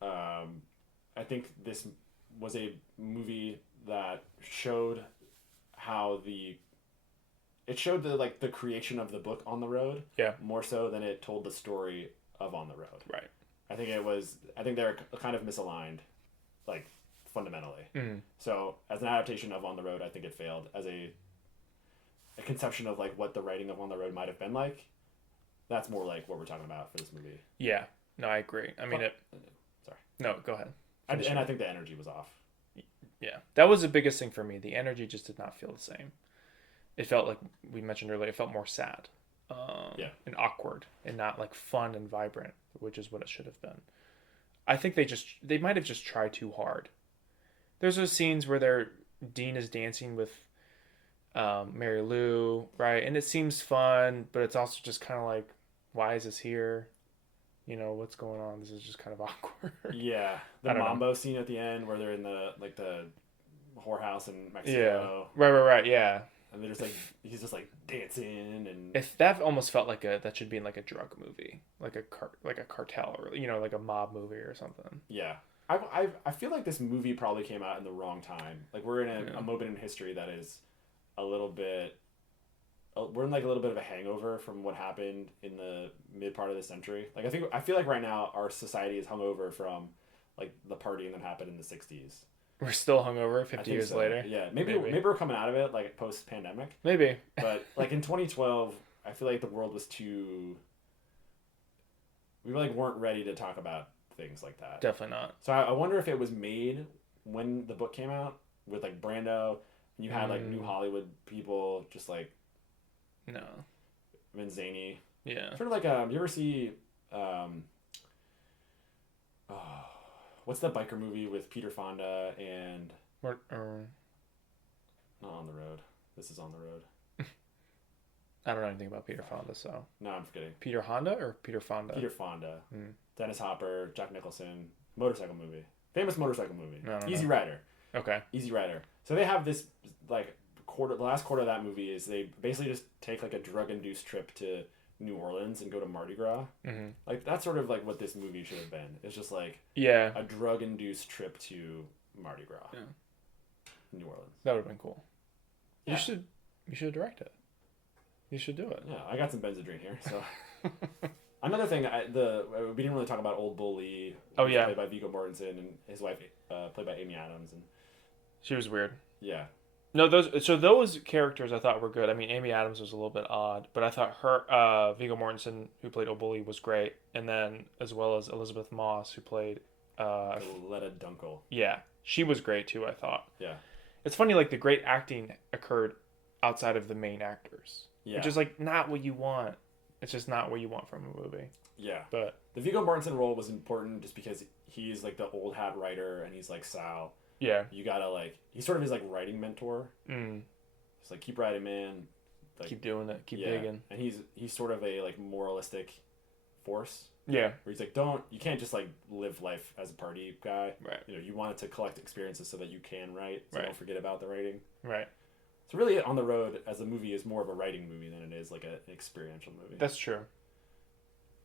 I think this was a movie that showed the creation of the book On the Road. Yeah. More so than it told the story of On the Road. Right. I think they're kind of misaligned, like fundamentally. Mm-hmm. So as an adaptation of On the Road, I think it failed. As a conception of like what the writing of On the Road might have been like, that's more like what we're talking about for this movie. Yeah. No, I agree. I mean, Sorry. No, go ahead. And I think the energy was off. Yeah. That was the biggest thing for me. The energy just did not feel the same. It felt like we mentioned earlier, it felt more sad. And awkward and not like fun and vibrant, which is what it should have been. I think they might have just tried too hard. there's those scenes where Dean is dancing with Mary Lou, right? And it seems fun, but it's also just kind of like, why is this here? You know, what's going on? This is just kind of awkward. Yeah, the mambo scene at the end where they're in the whorehouse in Mexico. Yeah, right, yeah. And they're just like, he's just like dancing, and if that almost felt like that should be in like a drug movie, like a cartel, or like a mob movie or something. Yeah, I feel like this movie probably came out in the wrong time. Like we're in a moment in history that is a little bit. We're in like a little bit of a hangover from what happened in the mid part of the century. Like I feel like right now our society is hungover from like the partying that happened in the 60s. We're still hungover 50 years later. Yeah, maybe we're coming out of it like post pandemic. Maybe. But like in 2012, I feel like the world was too. We like weren't ready to talk about things like that. Definitely not. So I wonder if it was made when the book came out with like Brando, and you had like new Hollywood people just like. No. Vin zany. Yeah. Sort of like you ever see what's that biker movie with Peter Fonda and Not On the Road. This is On the Road. I don't know anything about Peter Fonda, so. No, I'm forgetting. Peter Honda or Peter Fonda? Peter Fonda. Dennis Hopper, Jack Nicholson, motorcycle movie. Famous motorcycle movie. Easy Rider. Okay. Easy Rider. So they have this like the last quarter of that movie is they basically just take like a drug-induced trip to New Orleans and go to Mardi Gras. Mm-hmm. Like that's sort of like what this movie should have been. It's just like a drug-induced trip to Mardi Gras. Yeah. New Orleans. That would have been cool. Yeah. You should direct it. You should do it. Yeah, I got some Benzedrine here. So another thing, we didn't really talk about Old Bull Lee. Oh yeah, played by Viggo Mortensen, and his wife played by Amy Adams, and she was weird. Yeah. No, those characters I thought were good. I mean, Amy Adams was a little bit odd, but I thought her Viggo Mortensen, who played Old Bull Lee, was great, and then as well as Elisabeth Moss, who played Letta Dunkel. Yeah, she was great too. I thought. Yeah. It's funny, like the great acting occurred outside of the main actors. Yeah. Which is like not what you want. It's just not what you want from a movie. Yeah. But the Viggo Mortensen role was important just because he's like the old hat writer and he's like Sal. Yeah. You gotta like he's sort of his like writing mentor. Mm. He's like keep writing, man. Like, keep doing it. Keep digging. And he's sort of a like moralistic force. Yeah. Where he's like, you can't just like live life as a party guy. Right. You know, you want it to collect experiences so that you can write. So right. Don't forget about the writing. Right. So really, On the Road as a movie is more of a writing movie than it is like an experiential movie. That's true.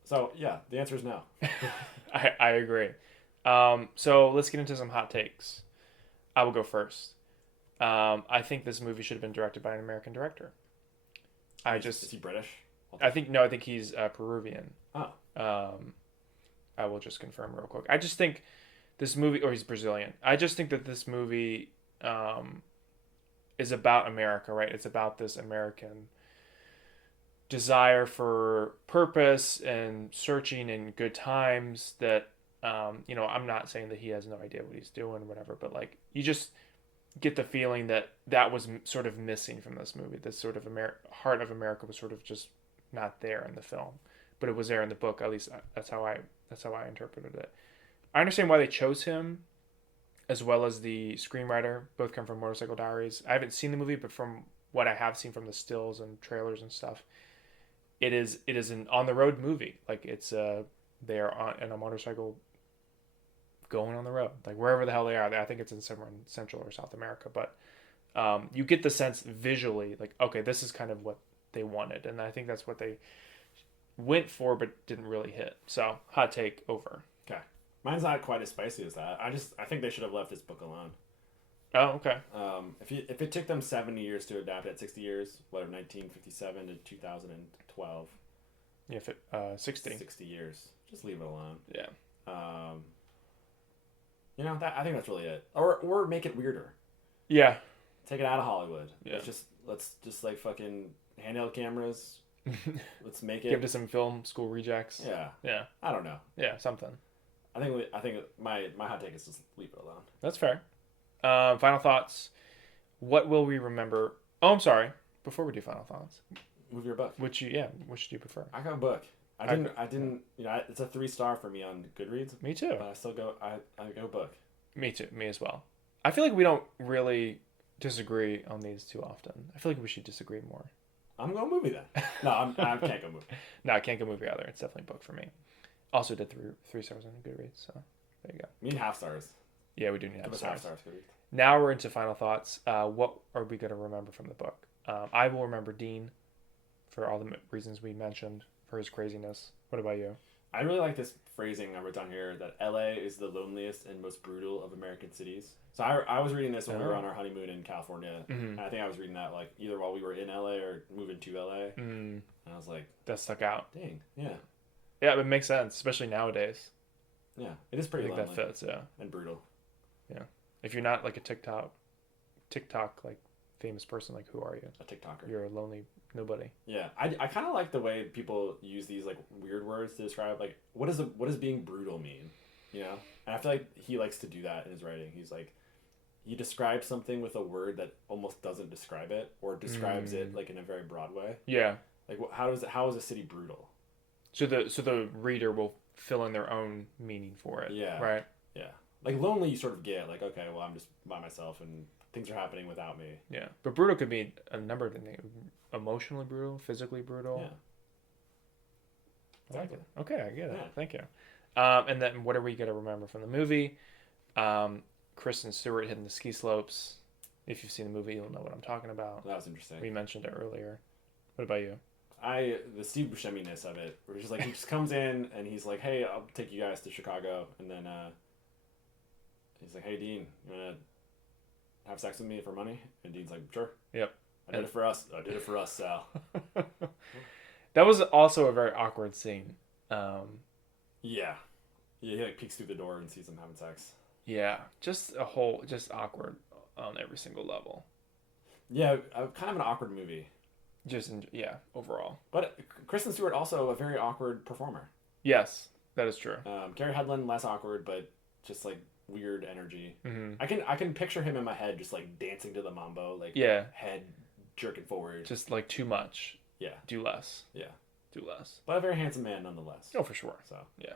So yeah, the answer is no. I agree. So let's get into some hot takes. I will go first. I think this movie should have been directed by an American director. Is he British? I think he's Peruvian. Oh. I will just confirm real quick. I just think this movie, or he's Brazilian. I just think that this movie is about America, right? It's about this American desire for purpose and searching in good times that, I'm not saying that he has no idea what he's doing or whatever, but like you just get the feeling that was sort of missing from this movie. This sort of heart of America was sort of just not there in the film, but it was there in the book. At least that's how I interpreted it. I understand why they chose him, as well as the screenwriter. Both come from Motorcycle Diaries. I haven't seen the movie, but from what I have seen from the stills and trailers and stuff, it is an on the road movie. Like it's they are in a motorcycle going on the road, like wherever the hell they are. I think it's in somewhere in Central or South America, but you get the sense visually, like okay, this is kind of what they wanted, and I think that's what they went for, but didn't really hit. So hot take over. Okay. Mine's not quite as spicy as that. I think they should have left this book alone. Oh, okay. If it took them 70 years to adapt it, 60 years, whatever, 1957 to 2012. Yeah, 60. 60 years. Just leave it alone. Yeah. I think that's really it. Or make it weirder. Yeah. Take it out of Hollywood. Yeah. Let's just like fucking handheld cameras. Let's make it. Give it to some film school rejects. Yeah. Yeah. I don't know. Yeah, something. I think my hot take is just leave it alone. That's fair. Final thoughts. What will we remember? Oh, I'm sorry. Before we do final thoughts, move your book. Which do you prefer? I got a book. I didn't. It's a 3-star for me on Goodreads. Me too. But I still go. I go book. Me too. Me as well. I feel like we don't really disagree on these too often. I feel like we should disagree more. I'm going movie then. No, I can't go movie. No, I can't go movie either. It's definitely a book for me. Also did three stars on Goodreads, so there you go. We need half stars. Yeah, we do need Give us half half stars. stars, Goodreads. Now we're into final thoughts. What are we going to remember from the book? I will remember Dean for all the reasons we mentioned, for his craziness. What about you? I really like this phrasing I wrote down here, that LA is the loneliest and most brutal of American cities. So I was reading this when we were on our honeymoon in California. And I think I was reading that like either while we were in LA or moving to LA. And I was like, that stuck out. dang, yeah. Yeah, it makes sense, especially nowadays. Yeah, it is pretty I think lonely. that fits, yeah. And brutal. Yeah. If you're not like a TikTok like famous person, like who are you? A TikToker. You're a lonely nobody. Yeah, I kind of like the way people use these like weird words to describe like what does being brutal mean, you know? And I feel like he likes to do that in his writing. He's like, he describes something with a word that almost doesn't describe it, or describes it like in a very broad way. Yeah. Like how is a city brutal? So the reader will fill in their own meaning for it. Yeah. Right. Yeah. Like lonely, you sort of get like, okay, well, I'm just by myself and things are happening without me. Yeah, but brutal could be a number of things. Emotionally brutal, physically brutal. Yeah. I like it. Okay, I get it. Yeah. Thank you. And then what are we going to remember from the movie? Kristen Stewart hitting the ski slopes. If you've seen the movie, you'll know what I'm talking about. That was interesting. We mentioned it earlier. What about you? The Steve Buscemi-ness of it, where he's just like, he just comes in and he's like, hey, I'll take you guys to Chicago. And then he's like, hey, Dean, you want to have sex with me for money? And Dean's like, sure. Yep. I did it for us, Sal. That was also a very awkward scene. Yeah. He like peeks through the door and sees them having sex. Yeah, just awkward on every single level. Yeah, kind of an awkward movie. Overall. But Kristen Stewart also a very awkward performer. Yes, that is true. Garrett Hedlund less awkward, but just like weird energy. Mm-hmm. I can picture him in my head just like dancing to the mambo, like head jerking forward. Just like too much. Yeah. Do less. Yeah. Do less. But a very handsome man nonetheless. Oh, for sure. So yeah.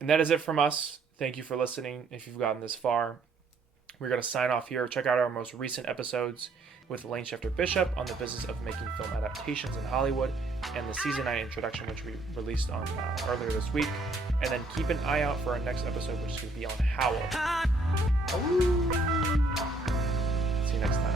And that is it from us. Thank you for listening. If you've gotten this far, we're going to sign off here. Check out our most recent episodes with Lane Shefter Bishop on the business of making film adaptations in Hollywood, and the season 9 introduction, which we released on earlier this week. And then keep an eye out for our next episode, which is going to be on Howl. See you next time.